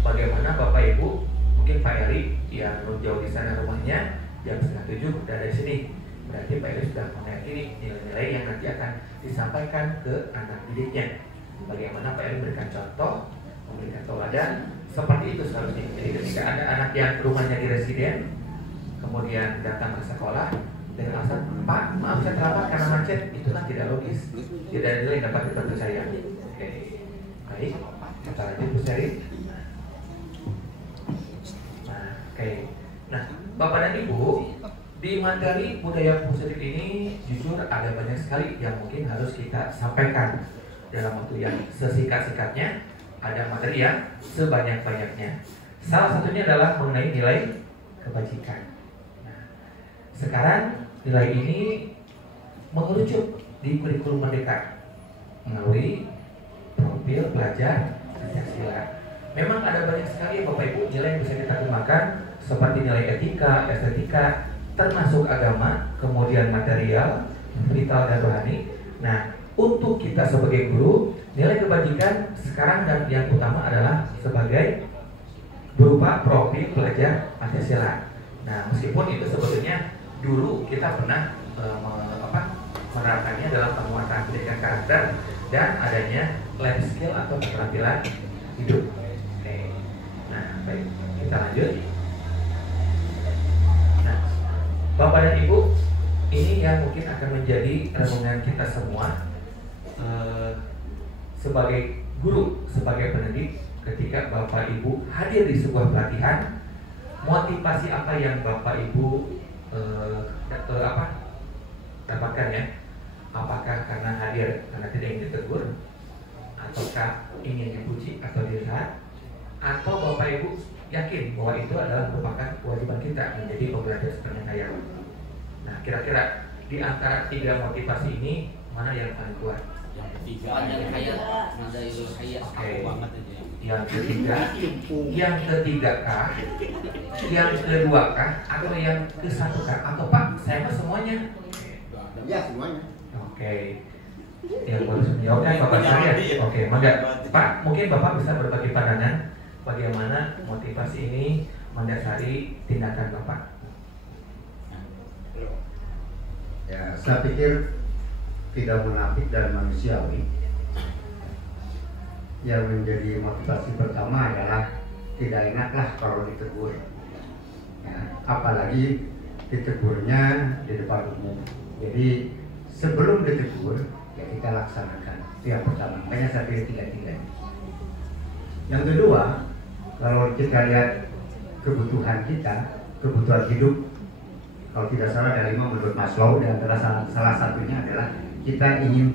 Bagaimana Bapak Ibu, mungkin Pak Eri yang jauh di sana rumahnya jam 6:30 udah dari sini. Berarti Pak Eri sudah meyakini nilai-nilai yang nanti akan disampaikan ke anak didiknya. Bagaimana Pak Eri memberikan contoh, memberikan teladan, seperti itu seharusnya. Jadi ketika ada anak yang rumahnya di residen, kemudian datang ke sekolah dengan alasan, Pak, maaf saya terlambat karena macet, itu kan tidak logis. Tidak ada nilai yang dapat dipercaya. Oke, baik. Kita lanjut Bu Seri. Nah, oke. Nah, Bapak dan Ibu, di materi budaya positif ini jujur ada banyak sekali yang mungkin harus kita sampaikan dalam waktu yang sesingkat-singkatnya. Ada materi yang sebanyak-banyaknya. Salah satunya adalah mengenai nilai kebajikan. Nah, sekarang nilai ini mengerucut di kurikulum Merdeka melalui profil pelajar Pancasila. Memang ada banyak sekali Bapak Ibu nilai yang bisa kita kembangkan, seperti nilai etika, estetika, termasuk agama, kemudian material, vital dan rohani. Nah, untuk kita sebagai guru, nilai kebajikan sekarang dan yang utama adalah sebagai berupa profil pelajar Pancasila. Nah, meskipun itu sebetulnya dulu kita pernah menerapkannya dalam penguasaan pendidikan karakter dan adanya life skill atau keterampilan hidup. Oke. Nah, baik, kita lanjut. Nah, Bapak dan Ibu, ini yang mungkin akan menjadi renungan kita semua sebagai guru, sebagai pendidik. Ketika Bapak Ibu hadir di sebuah pelatihan, motivasi apa yang Bapak Ibu dapatkan ya? Apakah karena hadir karena tidak ingin ditegur, ataukah ingin dipuji atau dilihat, atau Bapak Ibu yakin bahwa itu adalah merupakan kewajiban kita menjadi pembelajar sepenuhnya kayak. Nah, kira-kira di antara 3 motivasi ini mana yang paling kuat? Yang ketiga, yang ketiga kah, yang kedua kah, atau yang ke-1 kah, atau Pak, saya mah semuanya? Ya, semuanya. Oke. Yang harus menjawabkan Bapak saya. Oke, maka Pak, mungkin Bapak bisa berbagi pandangan bagaimana motivasi ini mendasari tindakan Bapak. Ya, saya pikir tidak munafik dan manusiawi. Yang menjadi motivasi pertama adalah tidak enak lah kalau ditegur. Ya, apalagi ditegurnya di depan umum. Jadi sebelum ditegur ya kita laksanakan. Itu yang pertama. Makanya saya pilih 3-3. Yang kedua, kalau kita lihat kebutuhan kita, kebutuhan hidup, kalau tidak salah ada 5 menurut Maslow, dan antara salah satunya adalah kita ingin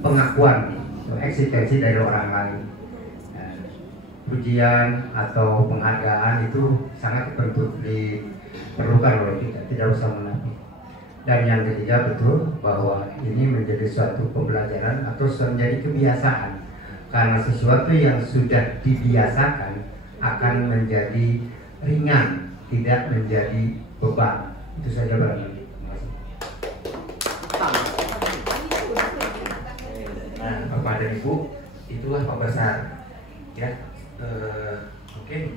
pengakuan, eksistensi dari orang lain. Pujian atau penghargaan itu sangat diperlukan oleh kita, tidak usah menafik. Dan yang ketiga, betul bahwa ini menjadi suatu pembelajaran atau menjadi kebiasaan, karena sesuatu yang sudah dibiasakan akan menjadi ringan, tidak menjadi beban. Itu saja barangkali. Nah, Bapak dan Ibu, itulah pembesar ya. Mungkin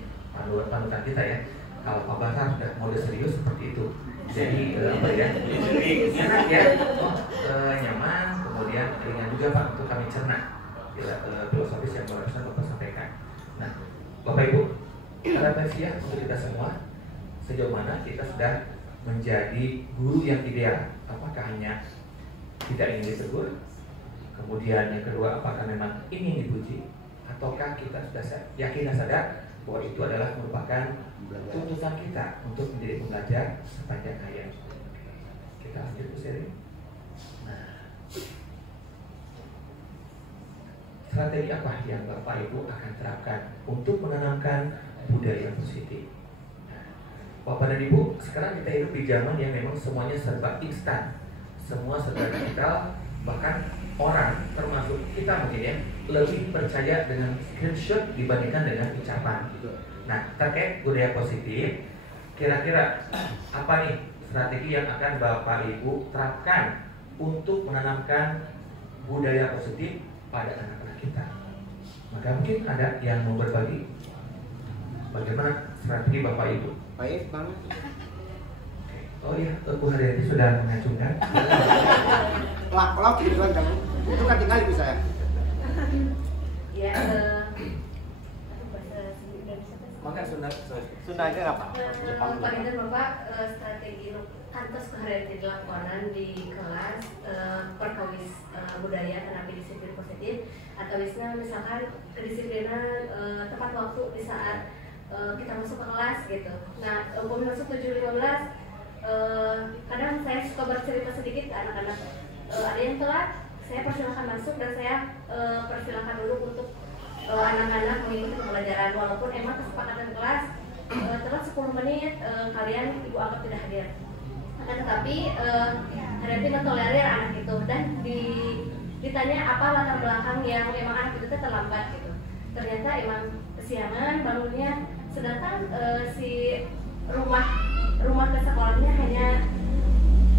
panutan kita ya. Kalau Pak Basar sudah mode serius seperti itu, jadi apa ya, enak ya, nyaman, kemudian ringan juga Pak untuk kami cerna filosofis yang barusan Bapak sampaikan. Nah, Bapak Ibu, refleksi ya untuk kita semua, sejauh mana kita sudah menjadi guru yang ideal. Apakah hanya tidak ingin ditegur, kemudian yang kedua apakah memang ingin dipuji, ataukah kita sudah yakin dan sadar bahwa itu adalah merupakan tuntutan kita untuk menjadi pembelajar sepanjang hayat. Kita lanjut Bu Seri. Nah, strategi apa yang Bapak Ibu akan terapkan untuk menanamkan budaya positif? Nah, Bapak dan Ibu, sekarang kita hidup di zaman yang memang semuanya serba instan, semua serba digital, bahkan orang termasuk kita mungkin ya lebih percaya dengan screenshot dibandingkan dengan ucapan. Nah, terkait budaya positif, kira-kira apa nih strategi yang akan Bapak Ibu terapkan untuk menanamkan budaya positif pada anak-anak kita? Maka mungkin ada yang mau berbagi bagaimana strategi Bapak Ibu. Baik, Bang. Oh iya, Bu Haryati sudah mengacungkan. Pelak gitu kan, itu kan tinggal ibu saya. Ya, bahasa Indonesia. Maka Sunda aja nggak apa? Paling Bapak strategi kantos keharian dilakukan di kelas perkawis budaya terapi disiplin positif atau misalkan kedisiplinan tepat waktu di saat kita masuk ke kelas gitu. Nah, umumnya masuk 7.15 kadang saya suka bercerita sedikit ke anak-anak. Ada yang telat, saya persilahkan masuk dan saya persilahkan dulu untuk anak-anak mengikuti pembelajaran walaupun emang kesepakatan kelas telat 10 menit kalian ibu anggap tidak hadir. Akan tetapi Haryati mentolerir anak itu dan ditanya apa latar belakang yang emang anak itu terlambat gitu. Ternyata emang kesiangan bangunnya, sedangkan si rumah ke sekolahnya hanya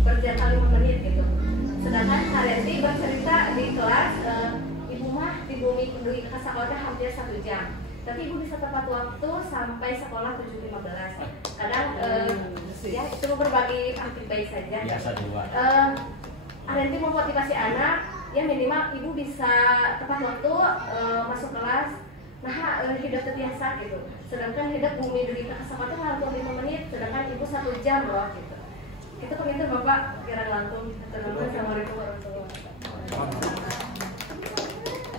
berjarak 5 menit gitu. Sedangkan Haryati bercerita di kelas, ibu mah di bumi penduduk ke sekolahnya hampir 1 jam. Tapi ibu bisa tepat waktu sampai sekolah 7.15. Kadang ya itu berbagi feedback saja. Biasa juga. Haryati memotivasi anak, ya minimal ibu bisa tepat waktu masuk kelas. Nah, hidup terbiasa gitu. Sedangkan hidup bumi dari ke sekolah itu 5 menit, sedangkan ibu 1 jam loh gitu. Itu komentar Bapak kira langsung. Assalamualaikum warahmatullahi wabarakatuh.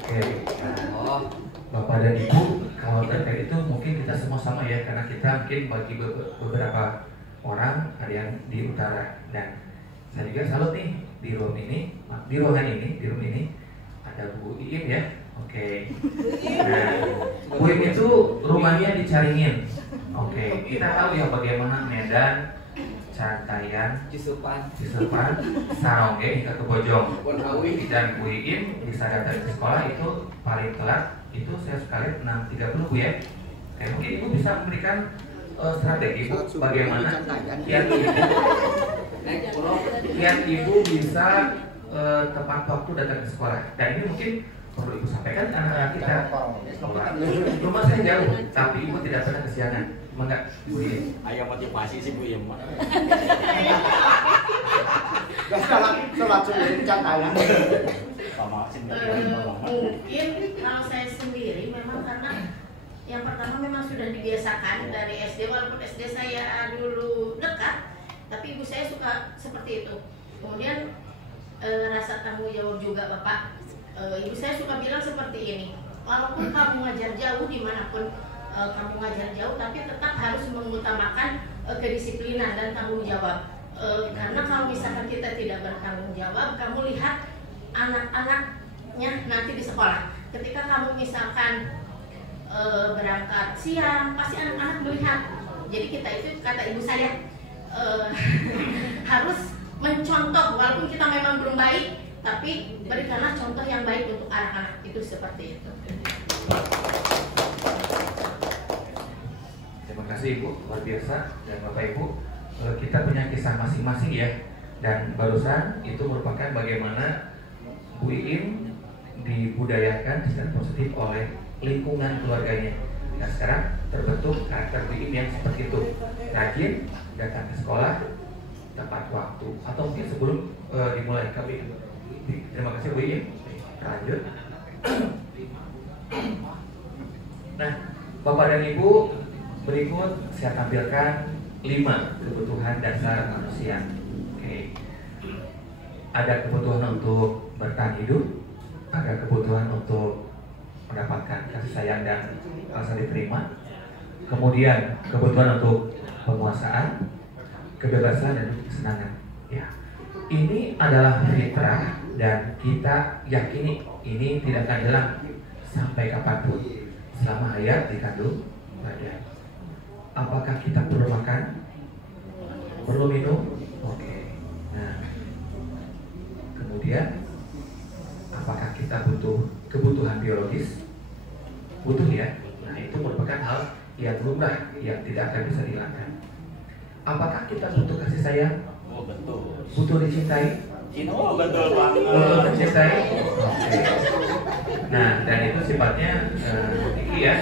Oke, Bapak dan Ibu, kalau terkait itu mungkin kita semua sama ya, karena kita mungkin bagi beberapa orang ada yang di utara, dan saya juga salut nih di room ini ada Bu Iin ya. Oke. Nah, Bu Iin itu rumahnya di Caringin. Oke, kita tahu ya bagaimana Medan, Cantayan, Cisupan, Sarongge hingga ke Bojong. Dan Bu Iin bisa datang ke sekolah itu paling telat itu saya sekali 6.30 Bu ya. Mungkin Ibu bisa memberikan strategi Bu bagaimana yang Ibu bisa tepat waktu datang ke sekolah. Dan ini mungkin perlu Ibu sampaikan ke anak-anak kita. Rumah saya jauh, tapi Ibu tidak pernah kesiangan. Enggak, Bu Iin. Ayah motivasi sih Bu ya, Mak. Gak langsung dari Cantayan. Sama sendiri. Mungkin kalau saya sendiri memang karena Yang pertama memang sudah dibiasakan dari SD, walaupun SD saya dulu dekat, tapi ibu saya suka seperti itu. Kemudian rasa tanggung jawab juga Bapak. Ibu saya suka bilang seperti ini, walaupun kamu ngajar jauh dimanapun kamu ngajar jauh, tapi tetap harus mengutamakan kedisiplinan dan tanggung jawab. Karena kalau misalkan kita tidak bertanggung jawab, kamu lihat anak-anaknya nanti di sekolah. Ketika kamu misalkan berangkat siang, pasti anak-anak melihat. Jadi kita itu, kata ibu saya, harus mencontoh, walaupun kita memang belum baik, tapi berikanlah contoh yang baik untuk anak-anak. Itu seperti itu. Terima kasih Ibu, luar biasa. Dan Bapak Ibu, kita punya kisah masing-masing ya. Dan barusan itu merupakan bagaimana Bu Iim dibudayakan secara positif oleh lingkungan keluarganya. Nah sekarang terbentuk karakter Bu Iim yang seperti itu, rajin datang ke sekolah tepat waktu, atau mungkin sebelum dimulai kami. Terima kasih Bu Iim. Lanjut. Nah Bapak dan Ibu, berikut saya tampilkan 5 kebutuhan dasar manusia. Oke. Ada kebutuhan untuk bertahan hidup, ada kebutuhan untuk mendapatkan kasih sayang dan rasa diterima, kemudian kebutuhan untuk penguasaan, kebebasan dan kesenangan. Ya, ini adalah fitrah dan kita yakini ini tidak akan hilang sampai kapanpun selama hayat dikandung badan. Apakah kita perlu makan? Perlu minum? Oke. Nah, kemudian apakah kita butuh kebutuhan biologis? Butuh ya. Nah, itu merupakan hal yang lumrah yang tidak akan bisa dihilangkan. Apakah kita butuh kasih sayang? Oh betul. Butuh dicintai? Oh betul banget. Butuh mencintai? Oke. Nah, dan itu sifatnya tinggi ya.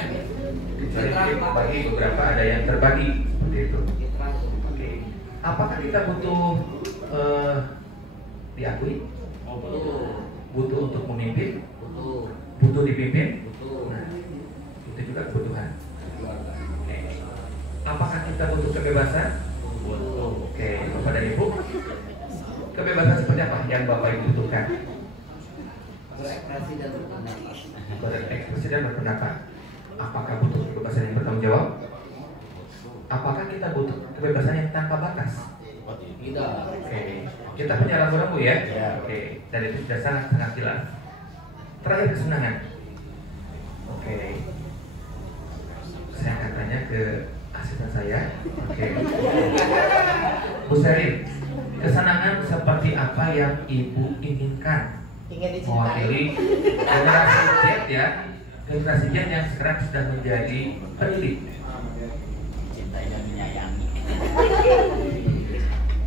Kecuali bagi beberapa ada yang terbagi seperti itu. Oke. Apakah kita butuh diakui? Oh betul. Butuh untuk memimpin? Betul. Butuh dipimpin? Betul. Nah, itu juga kebutuhan. Oke. Apakah kita butuh kebebasan? Betul. Oke, Bapak dan Ibu, kebebasan seperti apa yang Bapak Ibu butuhkan? Berekspresi dan berpendapat. Berekspresi dan berpendapat. Apakah butuh kebebasan yang bertanggung jawab? Apakah kita butuh kebebasan yang tanpa batas? Tidak. Oke, kita punya rambu-rambu ya. Ya. Oke, dan itu sudah sangat jelas. Terakhir kesenangan. Oke, saya akan tanya ke asisten saya. Oke, Bu Selin, kesenangan seperti apa yang Ibu inginkan? Ingin dicintai. Mewakili generasi Z ya, generasi Z yang sekarang sudah menjadi pendidik. Cintai dan menyayangi.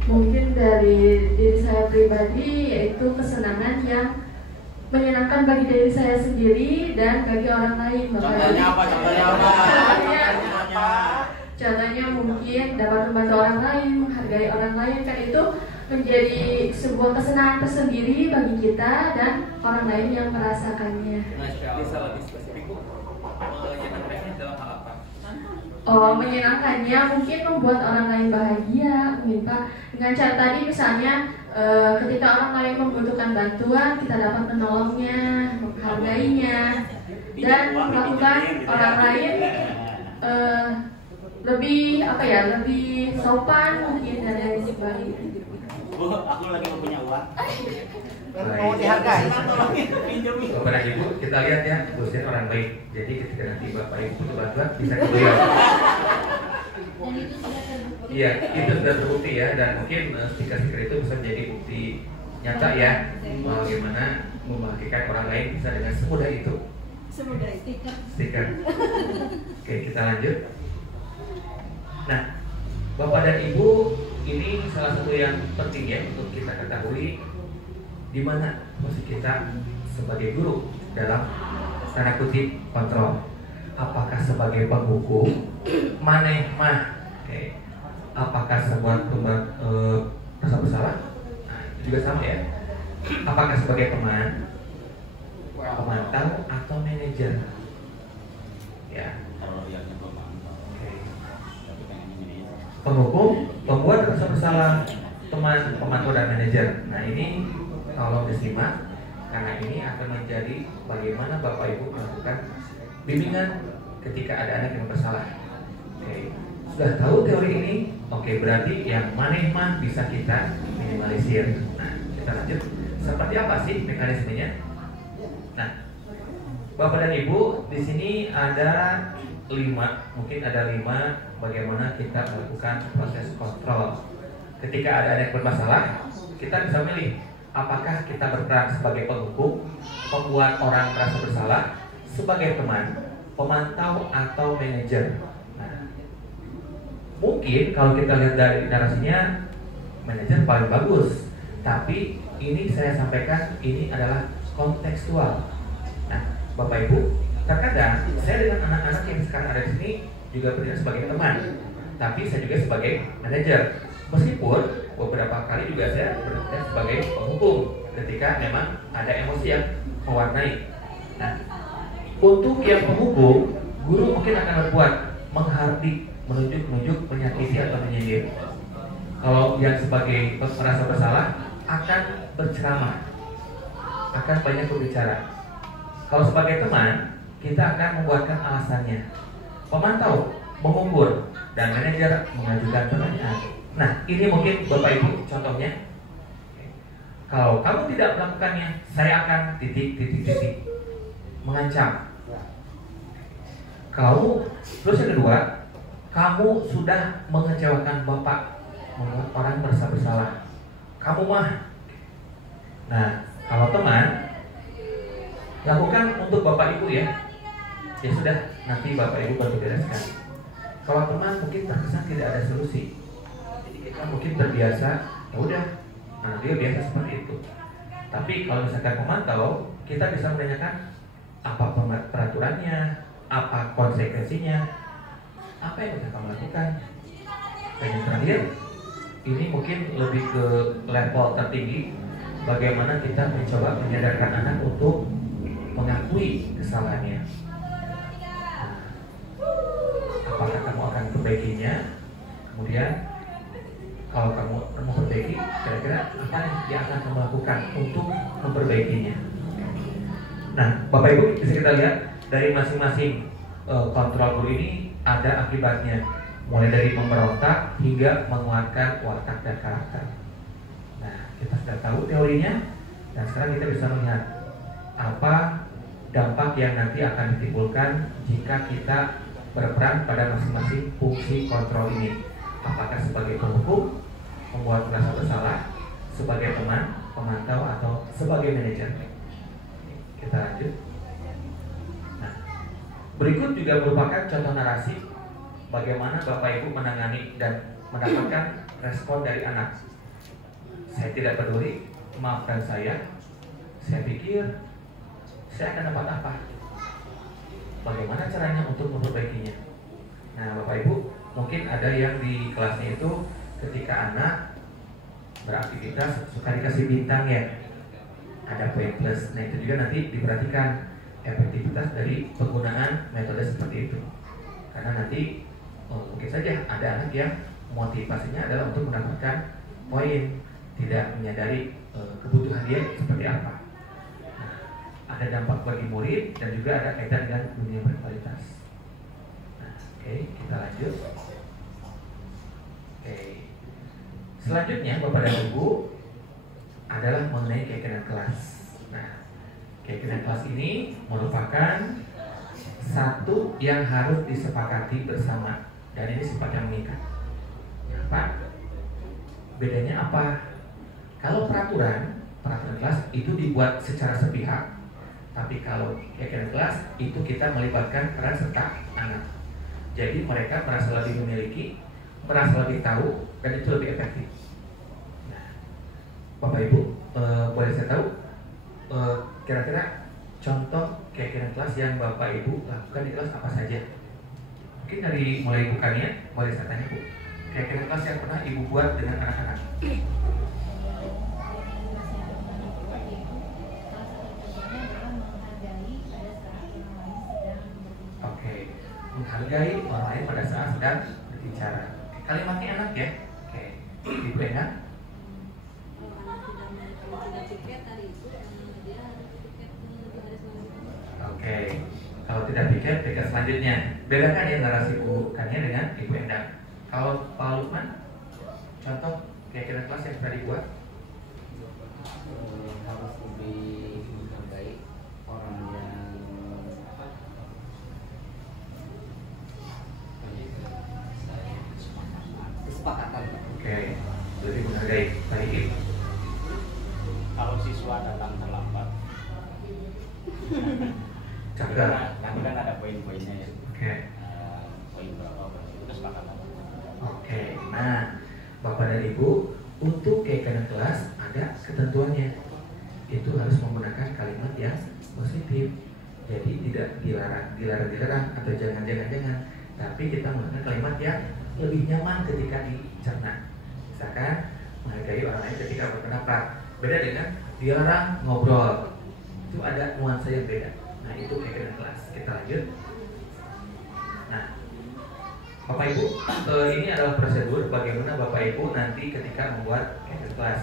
Mungkin dari diri saya pribadi yaitu kesenangan yang menyenangkan bagi diri saya sendiri dan bagi orang lain. Contohnya apa? Contohnya mungkin dapat membantu orang lain, menghargai orang lain, kan itu menjadi sebuah kesenangan tersendiri bagi kita dan orang lain yang merasakannya. Bisa lebih spesifik Bu? Menyenangkannya dalam hal apa? Oh, menyenangkannya mungkin membuat orang lain bahagia, mungkin Pak. Dengan cara tadi misalnya ketika orang lain membutuhkan bantuan, kita dapat menolongnya, menghargainya, dan melakukan orang lain lebih lebih sopan mungkin dan lain sebagainya. Bu, aku lagi mau punya uang. Mau dihargai, tolongin, pinjemin. Bapak dan Ibu, kita lihat ya, Bu Selin orang baik. Jadi ketika nanti Bapak Ibu butuh bantuan bisa ke beliau. Iya, itu sudah terbukti ya, dan mungkin stiker-stiker itu bisa menjadi bukti nyata ya, bagaimana membahagiakan orang lain bisa dengan semudah itu. Semudah Stiker. Oke, kita lanjut. Nah, Bapak dan Ibu, ini salah satu yang penting ya untuk kita ketahui di mana posisi kita sebagai guru dalam tanda kutip kontrol. Apakah sebagai penghukum, maneh mah, apakah sebuah rasa bersalah? Nah, itu juga sama ya. Apakah sebagai teman, pemantau atau manajer? Ya. penghukum, pembuat rasa bersalah, teman, pemantau dan manajer. Nah ini tolong disimak karena ini akan menjadi bagaimana Bapak Ibu melakukan bimbingan ketika ada anak yang bersalah. Oke, sudah tahu teori ini? Oke, berarti yang mana bisa kita minimalisir. Nah, kita lanjut. Seperti apa sih mekanismenya? Nah, Bapak dan Ibu, di sini ada 5, mungkin ada 5 bagaimana kita melakukan proses kontrol. Ketika ada anak bermasalah, kita bisa milih apakah kita berperan sebagai penghukum, pembuat orang merasa bersalah, sebagai teman, pemantau atau manajer. Nah, mungkin kalau kita lihat dari narasinya, manajer paling bagus. Tapi ini saya sampaikan ini adalah kontekstual. Nah, Bapak Ibu, terkadang saya dengan anak-anak yang sekarang ada di sini juga bertindak sebagai teman, tapi saya juga sebagai manajer. Meskipun beberapa kali juga saya bertindak sebagai penghukum ketika memang ada emosi yang mewarnai. Nah, untuk yang penghukum, guru mungkin akan berbuat menghardik, menunjuk-nunjuk, menyakiti atau menyindir. Kalau yang sebagai merasa bersalah akan berceramah, akan banyak berbicara. Kalau sebagai teman, kita akan membuatkan alasannya. Pemantau mengukur dan manajer mengajukan pertanyaan. Nah, ini mungkin Bapak Ibu contohnya. Kalau kamu tidak melakukannya, saya akan titik. Mengancam. Terus yang kedua, kamu sudah mengecewakan Bapak, membuat orang merasa bersalah. Kamu mah. Nah, kalau teman, lakukan untuk Bapak Ibu ya. Ya sudah, nanti Bapak Ibu baru bereskan. Kalau teman mungkin terkesan tidak ada solusi. Jadi kita mungkin terbiasa, ya udah, nah dia biasa seperti itu. Tapi kalau misalkan pemantau, kita bisa menanyakan apa peraturannya, apa konsekuensinya, apa yang bisa kamu lakukan. Dan yang terakhir, ini mungkin lebih ke level tertinggi, bagaimana kita mencoba menyadarkan anak untuk mengakui kesalahannya. Apakah kamu akan perbaikinya? Kemudian kalau kamu memperbaiki, kira-kira apa yang akan kamu lakukan untuk memperbaikinya? Nah, Bapak Ibu bisa kita lihat dari masing-masing kontrol guru ini ada akibatnya, mulai dari memberontak hingga menguatkan watak dan karakter. Nah, kita sudah tahu teorinya, dan sekarang kita bisa melihat apa dampak yang nanti akan ditimbulkan jika kita berperan pada masing-masing fungsi kontrol ini. Apakah sebagai penghukum, membuat merasa bersalah, sebagai teman, pemantau, atau sebagai manajer. Kita lanjut. Nah, berikut juga merupakan contoh narasi bagaimana Bapak Ibu menangani dan mendapatkan respon dari anak. Saya tidak peduli, maafkan saya pikir saya akan dapat apa? Bagaimana caranya untuk memperbaikinya? Nah, Bapak Ibu, mungkin ada yang di kelasnya itu ketika anak beraktivitas suka dikasih bintang ya, ada poin plus. Nah, itu juga nanti diperhatikan efektivitas dari penggunaan metode seperti itu. Karena nanti mungkin saja ada anak yang motivasinya adalah untuk mendapatkan poin, tidak menyadari kebutuhan dia seperti apa. Ada dampak bagi murid dan juga ada kaitan dengan dunia berkualitas. Nah, oke, kita lanjut. Oke. Selanjutnya Bapak dan Ibu adalah mengenai keyakinan kelas. Nah, keyakinan kelas ini merupakan satu yang harus disepakati bersama, dan ini sifatnya mengikat. Apa? Bedanya apa? Kalau peraturan kelas itu dibuat secara sepihak. Tapi kalau keyakinan kelas itu kita melibatkan peran serta anak. Jadi mereka merasa lebih memiliki, merasa lebih tahu, dan itu lebih efektif. Nah, Bapak Ibu, boleh saya tahu kira-kira contoh keyakinan kelas yang Bapak Ibu lakukan di kelas apa saja? Mungkin dari mulai bukannya, boleh saya tanya Bu, keyakinan kelas yang pernah Ibu buat dengan anak-anak? Menghargai orang lain pada saat sedang berbicara. Kalimatnya enak ya. Oke, Ibu enak. Oke, kalau tidak piket, piket selanjutnya. Bedakan ya narasi Bu Kania dengan Ibu Endang. Kalau Pak Lukman, contoh keyakinan kelas yang sudah dibuat. Harus lebih menghargai orang yang kesepakatan. Oke, lebih menghargai. Baik. Kalau siswa datang terlambat, tapi kan ada poin-poinnya ya. Oke. Poin berapa? Itu kesepakatan. Oke, nah Bapak dan Ibu, untuk keyakinan kelas ada ketentuannya. Itu harus menggunakan kalimat yang positif. Jadi tidak dilarang atau jangan, tapi kita menggunakan kalimat yang lebih nyaman ketika dicerna. Misalkan menghargai orang lain ketika berpendapat. Beda dengan dilarang ngobrol. Itu ada nuansa yang beda. Nah, itu keyakinan kelas. Kita lanjut. Nah, Bapak Ibu, ini adalah prosedur bagaimana Bapak Ibu nanti ketika membuat keyakinan kelas.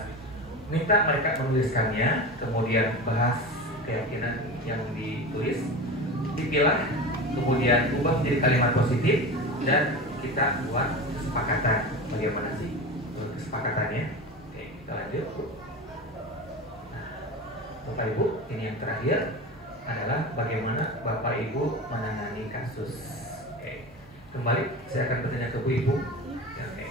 Minta mereka menuliskannya, kemudian bahas keyakinan yang ditulis, dipilah, kemudian ubah menjadi kalimat positif, dan kita buat kesepakatan. Bagaimana sih kesepakatannya? Oke, kita lanjut. Nah, Bapak Ibu, ini yang terakhir adalah bagaimana Bapak Ibu menangani kasus. Oke, kembali saya akan bertanya ke Bu Ibu. Oke.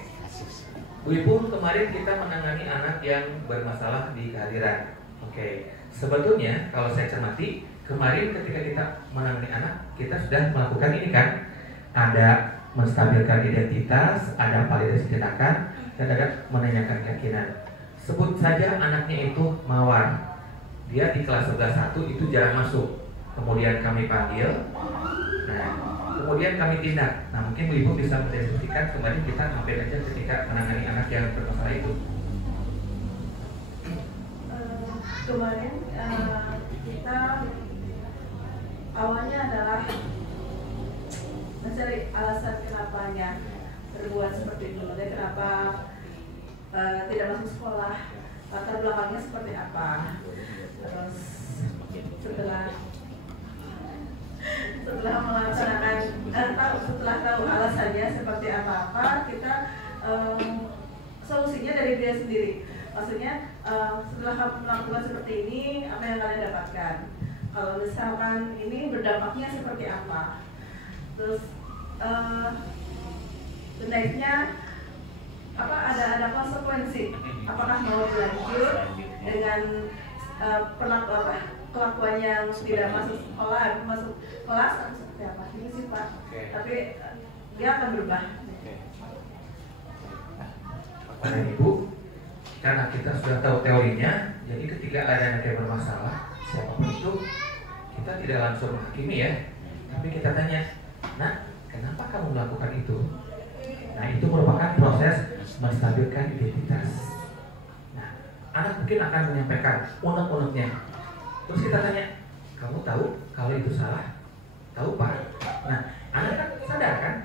Bu Ibu, kemarin kita menangani anak yang bermasalah di kehadiran. Oke, sebetulnya kalau saya cermati, kemarin ketika kita menangani anak, kita sudah melakukan ini kan? Ada menstabilkan identitas, ada validasi tindakan, dan ada menanyakan keyakinan. Sebut saja anaknya itu mawar. Dia di kelas 11-1 itu jarang masuk. Kemudian kami panggil. Nah, kemudian kami tindak. Nah, mungkin Bu Ibu bisa mendeskripsikan kemarin kita ngapain aja ketika menangani anak yang bermasalah itu. Kemarin kita awalnya adalah mencari alasan kenapanya berbuat seperti itu. Dan kenapa tidak masuk sekolah, latar belakangnya seperti apa. Terus setelah melaksanakan setelah tahu alasannya seperti apa kita solusinya dari dia sendiri. Maksudnya setelah kamu melakukan seperti ini, apa yang kalian dapatkan? Kalau misalkan ini berdampaknya seperti apa? Terus sebaiknya apa ada konsekuensi? Apakah mau dilanjut dengan kelakuan yang tidak masuk kelas atau seperti apa? Ini sih Pak. Tapi dia akan berubah. Bapak dan Ibu, karena kita sudah tahu teorinya, jadi ketika ada anak yang bermasalah, siapapun itu, kita tidak langsung menghakimi ya, tapi kita tanya, nah, kenapa kamu melakukan itu? Nah, itu merupakan proses menstabilkan identitas. Nah, anak mungkin akan menyampaikan unek-uneknya. Terus kita tanya, kamu tahu kalau itu salah? Tahu Pak? Nah, anak kan sadar kan?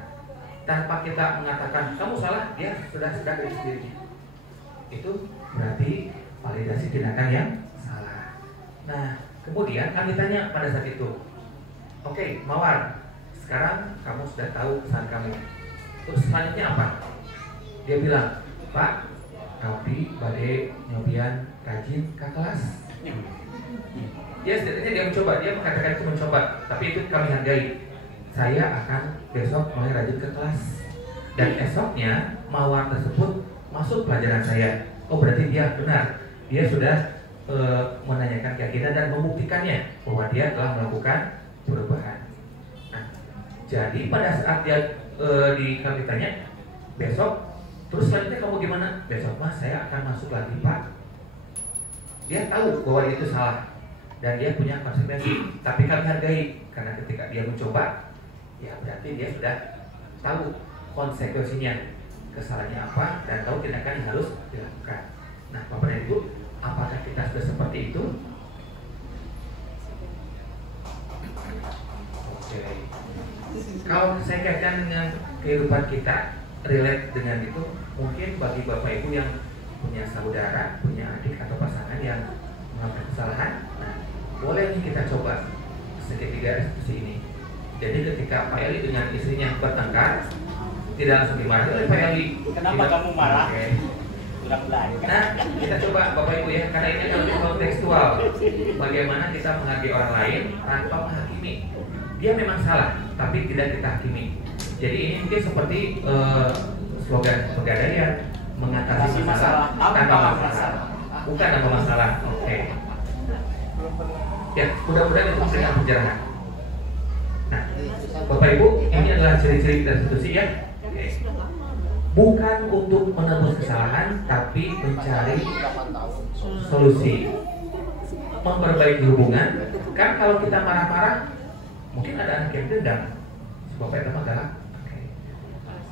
Tanpa kita mengatakan kamu salah, dia sudah sadar dari sendirinya. Itu berarti validasi tindakan yang salah. Nah, kemudian kami tanya pada saat itu, oke, Mawar, sekarang kamu sudah tahu pesan kami. Terus selanjutnya apa? Dia bilang, Pak, tapi badai nyobian rajin ke kelas. Dia setidaknya dia mencoba, dia mengatakan itu mencoba, tapi itu kami hargai. Saya akan besok mulai rajin ke kelas. Dan esoknya Mawar tersebut masuk pelajaran saya. Oh, berarti dia benar. Dia sudah menanyakan keyakinan dan membuktikannya bahwa dia telah melakukan perubahan. Nah, jadi pada saat dia kami tanya besok, terus selanjutnya kamu gimana? Besok Mas saya akan masuk lagi Pak. Dia tahu bahwa itu salah dan dia punya konsekuensi, tapi kami hargai karena ketika dia mencoba, ya berarti dia sudah tahu konsekuensinya, kesalahannya apa, dan tahu tindakan yang harus dilakukan. Nah, Bapak dan Ibu, apakah kita sudah seperti itu? Oke. Kalau saya kaitkan dengan kehidupan kita, relate dengan itu, mungkin bagi Bapak Ibu yang punya saudara, punya adik atau pasangan yang melakukan kesalahan, nah, boleh nih kita coba segitiga restitusi ini. Jadi ketika Pak Eli dengan istrinya bertengkar, tidak langsung dimarahi oleh Pak Eli. Kenapa kamu marah? Okay. Kurang belajar. Nah, kita coba Bapak Ibu ya, karena ini adalah kontekstual. Bagaimana kita menghargai orang lain tanpa menghakimi. Dia memang salah, tapi tidak kita hakimi. Jadi ini mungkin seperti slogan Pegadaian, mengatasi masalah tanpa masalah. Bukan tanpa masalah. Oke. Ya, mudah-mudahan itu memberikan pencerahan. Nah, Bapak Ibu, ini adalah ciri-ciri restitusi ya. Bukan untuk menebus kesalahan, tapi mencari solusi, memperbaiki hubungan. Kan kalau kita marah-marah, mungkin ada anak yang dendam. Bapak Ibu adalah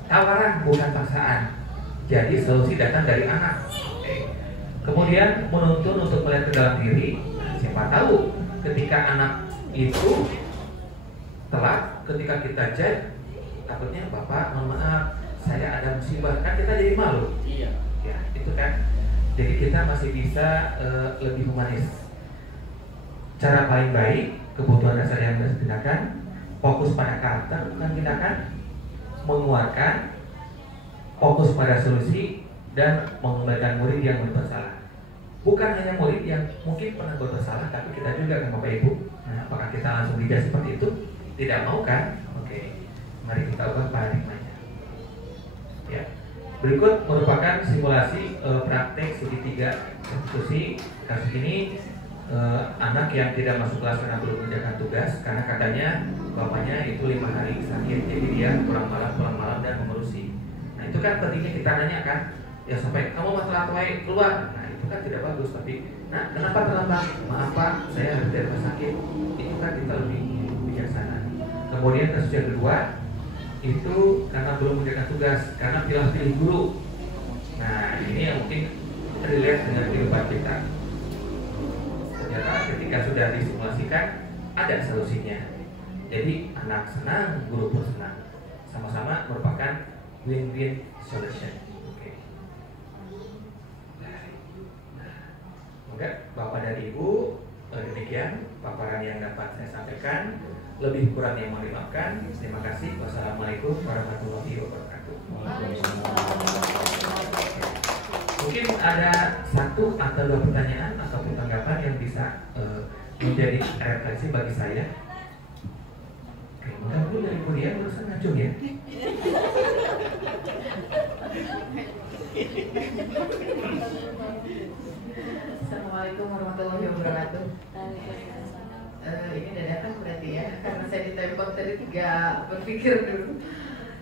tawaran bukan paksaan. Jadi solusi datang dari anak. Kemudian menuntun untuk melihat ke dalam diri. Siapa tahu ketika anak itu telat, ketika kita chat, takutnya Bapak, mohon maaf, saya ada musibah, kan kita jadi malu. Iya. Ya, itu kan. Jadi kita masih bisa lebih humanis. Cara paling baik, kebutuhan dasar yang harus tindakan, fokus pada karakter bukan tindakan, menguatkan, fokus pada solusi, dan mengembalikan murid yang berbuat salah. Bukan hanya murid yang mungkin pernah berbuat salah, tapi kita juga kan Bapak Ibu. Nah, apakah kita langsung dijudge seperti itu? Tidak mau kan? Oke, mari kita ubah paradigmanya. Ya. Berikut merupakan simulasi praktek segitiga restitusi. Kasus ini anak yang tidak masuk kelas karena belum mengerjakan tugas, karena katanya bapaknya itu 5 hari sakit, jadi dia pulang malam dan mengurusi. Nah itu kan pentingnya kita nanya kan, ya sampai kamu masalah wae keluar. Nah itu kan tidak bagus, tapi nah kenapa terlambat? Maaf Pak, saya harus dari rumah sakit. Itu kan kita lebih bijaksana. Kemudian kasus yang kedua itu karena belum mengerjakan tugas, karena pilih-pilih guru. Nah ini yang mungkin relate dengan kehidupan kita. Ternyata ketika sudah disimulasikan ada solusinya. Jadi anak senang, guru pun senang. Sama-sama merupakan win-win solution. Oke. Semoga Bapak dan Ibu demikian paparan yang dapat saya sampaikan. Lebih kurang yang mohon dimaafkan. Terima kasih. Wassalamualaikum warahmatullahi wabarakatuh. Mungkin ada 1 atau 2 pertanyaan atau tanggapan yang bisa menjadi refleksi bagi saya. Oke, mudah-mudahan dari kuliah urusan ngacung ya. Assalamualaikum warahmatullahi wabarakatuh. Ini dadakan berarti ya, karena saya ditembak tadi 3 berpikir dulu.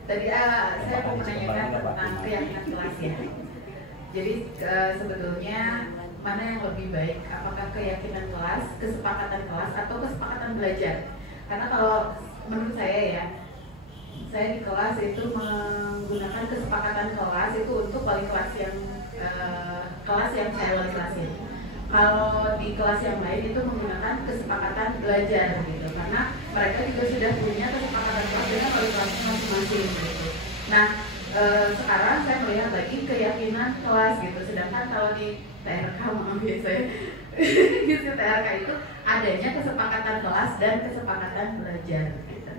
Tadi saya mau menanyakan tentang keyakinan kelas ya. Jadi sebetulnya mana yang lebih baik? Apakah keyakinan kelas, kesepakatan kelas, atau kesepakatan belajar? Karena kalau menurut saya ya, saya di kelas itu menggunakan kesepakatan kelas itu untuk wali kelas yang kelas yang saya wali kelasin. Kalau di kelas yang lain itu menggunakan kesepakatan belajar gitu, karena mereka juga sudah punya kesepakatan kelas dengan wali kelasnya masing-masing gitu. Nah sekarang saya melihat lagi keyakinan kelas gitu, sedangkan kalau di TRK maaf ya saya di TRK itu adanya kesepakatan kelas dan kesepakatan belajar gitu.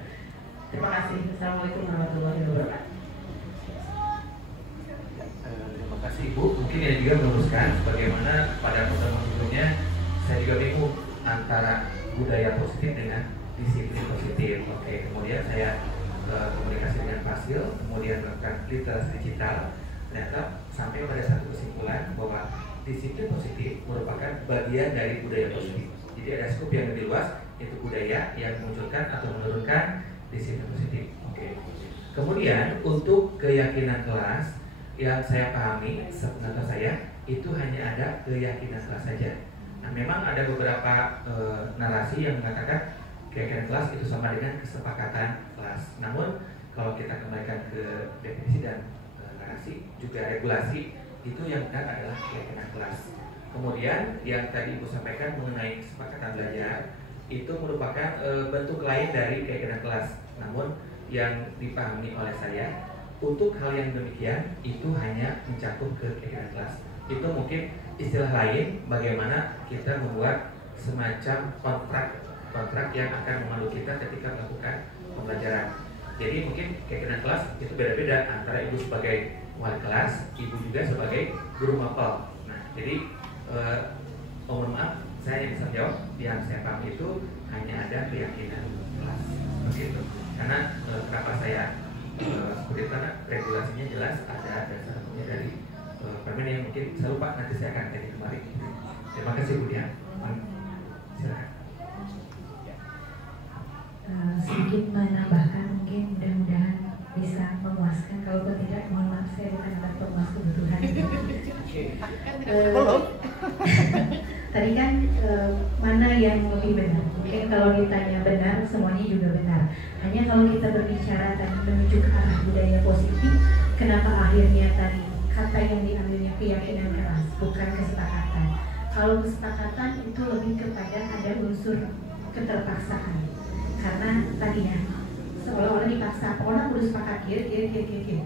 Terima kasih. Assalamualaikum warahmatullahi wabarakatuh. Terima kasih Ibu. Mungkin yang juga meluruskan bagaimana pada pertemuan sebelumnya saya juga bingung antara budaya positif dengan disiplin positif. Oke, kemudian saya komunikasi dengan Fasil, kemudian melakukan literasi digital, ternyata sampai pada satu kesimpulan bahwa disiplin positif merupakan bagian dari budaya positif. Jadi ada skup yang lebih luas, yaitu budaya yang memunculkan atau menurunkan disiplin positif. Oke. Kemudian untuk keyakinan kelas yang saya pahami, sependapat saya itu hanya ada keyakinan kelas saja. Nah, memang ada beberapa narasi yang mengatakan keyakinan kelas itu sama dengan kesepakatan kelas. Namun kalau kita kembalikan ke definisi dan narasi juga regulasi, itu yang benar adalah keyakinan kelas. Kemudian yang tadi Ibu sampaikan mengenai kesepakatan belajar itu merupakan bentuk lain dari keyakinan kelas. Namun yang dipahami oleh saya untuk hal yang demikian itu hanya mencakup ke kegiatan kelas. Itu mungkin istilah lain bagaimana kita membuat semacam kontrak yang akan memandu kita ketika melakukan pembelajaran. Jadi mungkin kegiatan kelas itu beda-beda antara ibu sebagai wali kelas, ibu juga sebagai guru mapel. Nah, jadi mohon maaf, saya bisa jawab yang saya paham itu hanya ada keyakinan kelas seperti itu. Karena kenapa saya seperti itu, karena regulasinya jelas ada dasarnya dari permen yang mungkin saya lupa, nanti saya akan cek kembali. Terima kasih Bu Dian. Silakan. Sedikit menambahkan, mungkin mudah-mudahan bisa memuaskan. Kalau tidak, mohon maaf, saya bukan alat pemuas kebutuhan. Tadi kan mana yang lebih benar? Mungkin kalau ditanya benar, semuanya juga benar. Hanya kalau kita berbicara tadi menuju ke arah budaya positif, kenapa akhirnya tadi kata yang diambilnya keyakinan keras, bukan kesepakatan. Kalau kesepakatan itu lebih kepada ada unsur keterpaksaan. Karena tadinya seolah-olah dipaksa, orang udah sepakat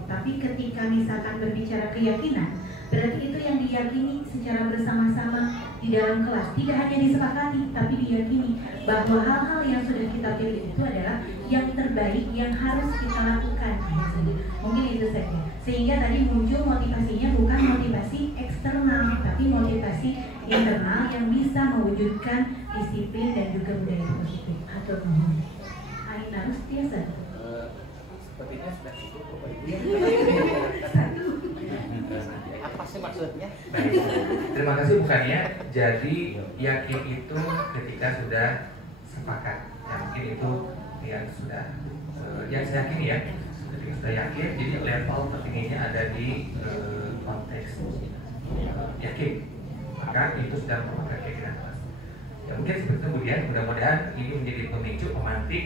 tapi ketika misalkan berbicara keyakinan, berarti itu yang diyakini secara bersama-sama di dalam kelas, tidak hanya disepakati tapi diyakini bahwa hal-hal yang sudah kita pilih itu adalah yang terbaik yang harus kita lakukan. Mungkin itu saja, sehingga tadi muncul motivasinya bukan motivasi eksternal tapi motivasi internal yang bisa mewujudkan disiplin dan juga budaya positif. Atau mohon harus biasa. Sepertinya sudah cukup Bapak Ibu. Apa sih maksudnya? Terima kasih bukannya. Jadi yakin itu ketika sudah sepakat. Ya, mungkin itu yang sudah yang saya yakini ya. Ketika sudah yakin, jadi level tertingginya ada di konteks yakin. Maka itu sudah merupakan keyakinan kelas. Ya mungkin seperti itu kemudian mudah-mudahan ini menjadi pemicu pemantik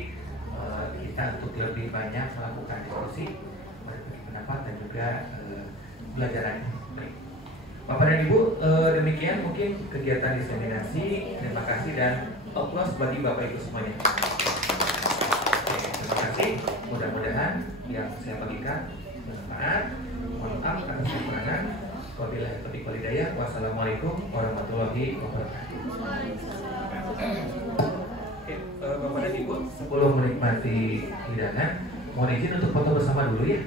kita untuk lebih banyak melakukan diskusi, berbagi pendapat dan juga belajar. Baik. Bapak dan Ibu, demikian mungkin kegiatan diseminasi. Terima kasih dan applause bagi Bapak Ibu semuanya. Oke, terima kasih. Mudah-mudahan yang saya bagikan bermanfaat. Mohon maaf atas kekurangan. Wabillahi taufiq wal hidayah. Wassalamualaikum warahmatullahi wabarakatuh. Bapak dan Ibu, sebelum menikmati hidangan, mohon izin untuk foto bersama dulu ya.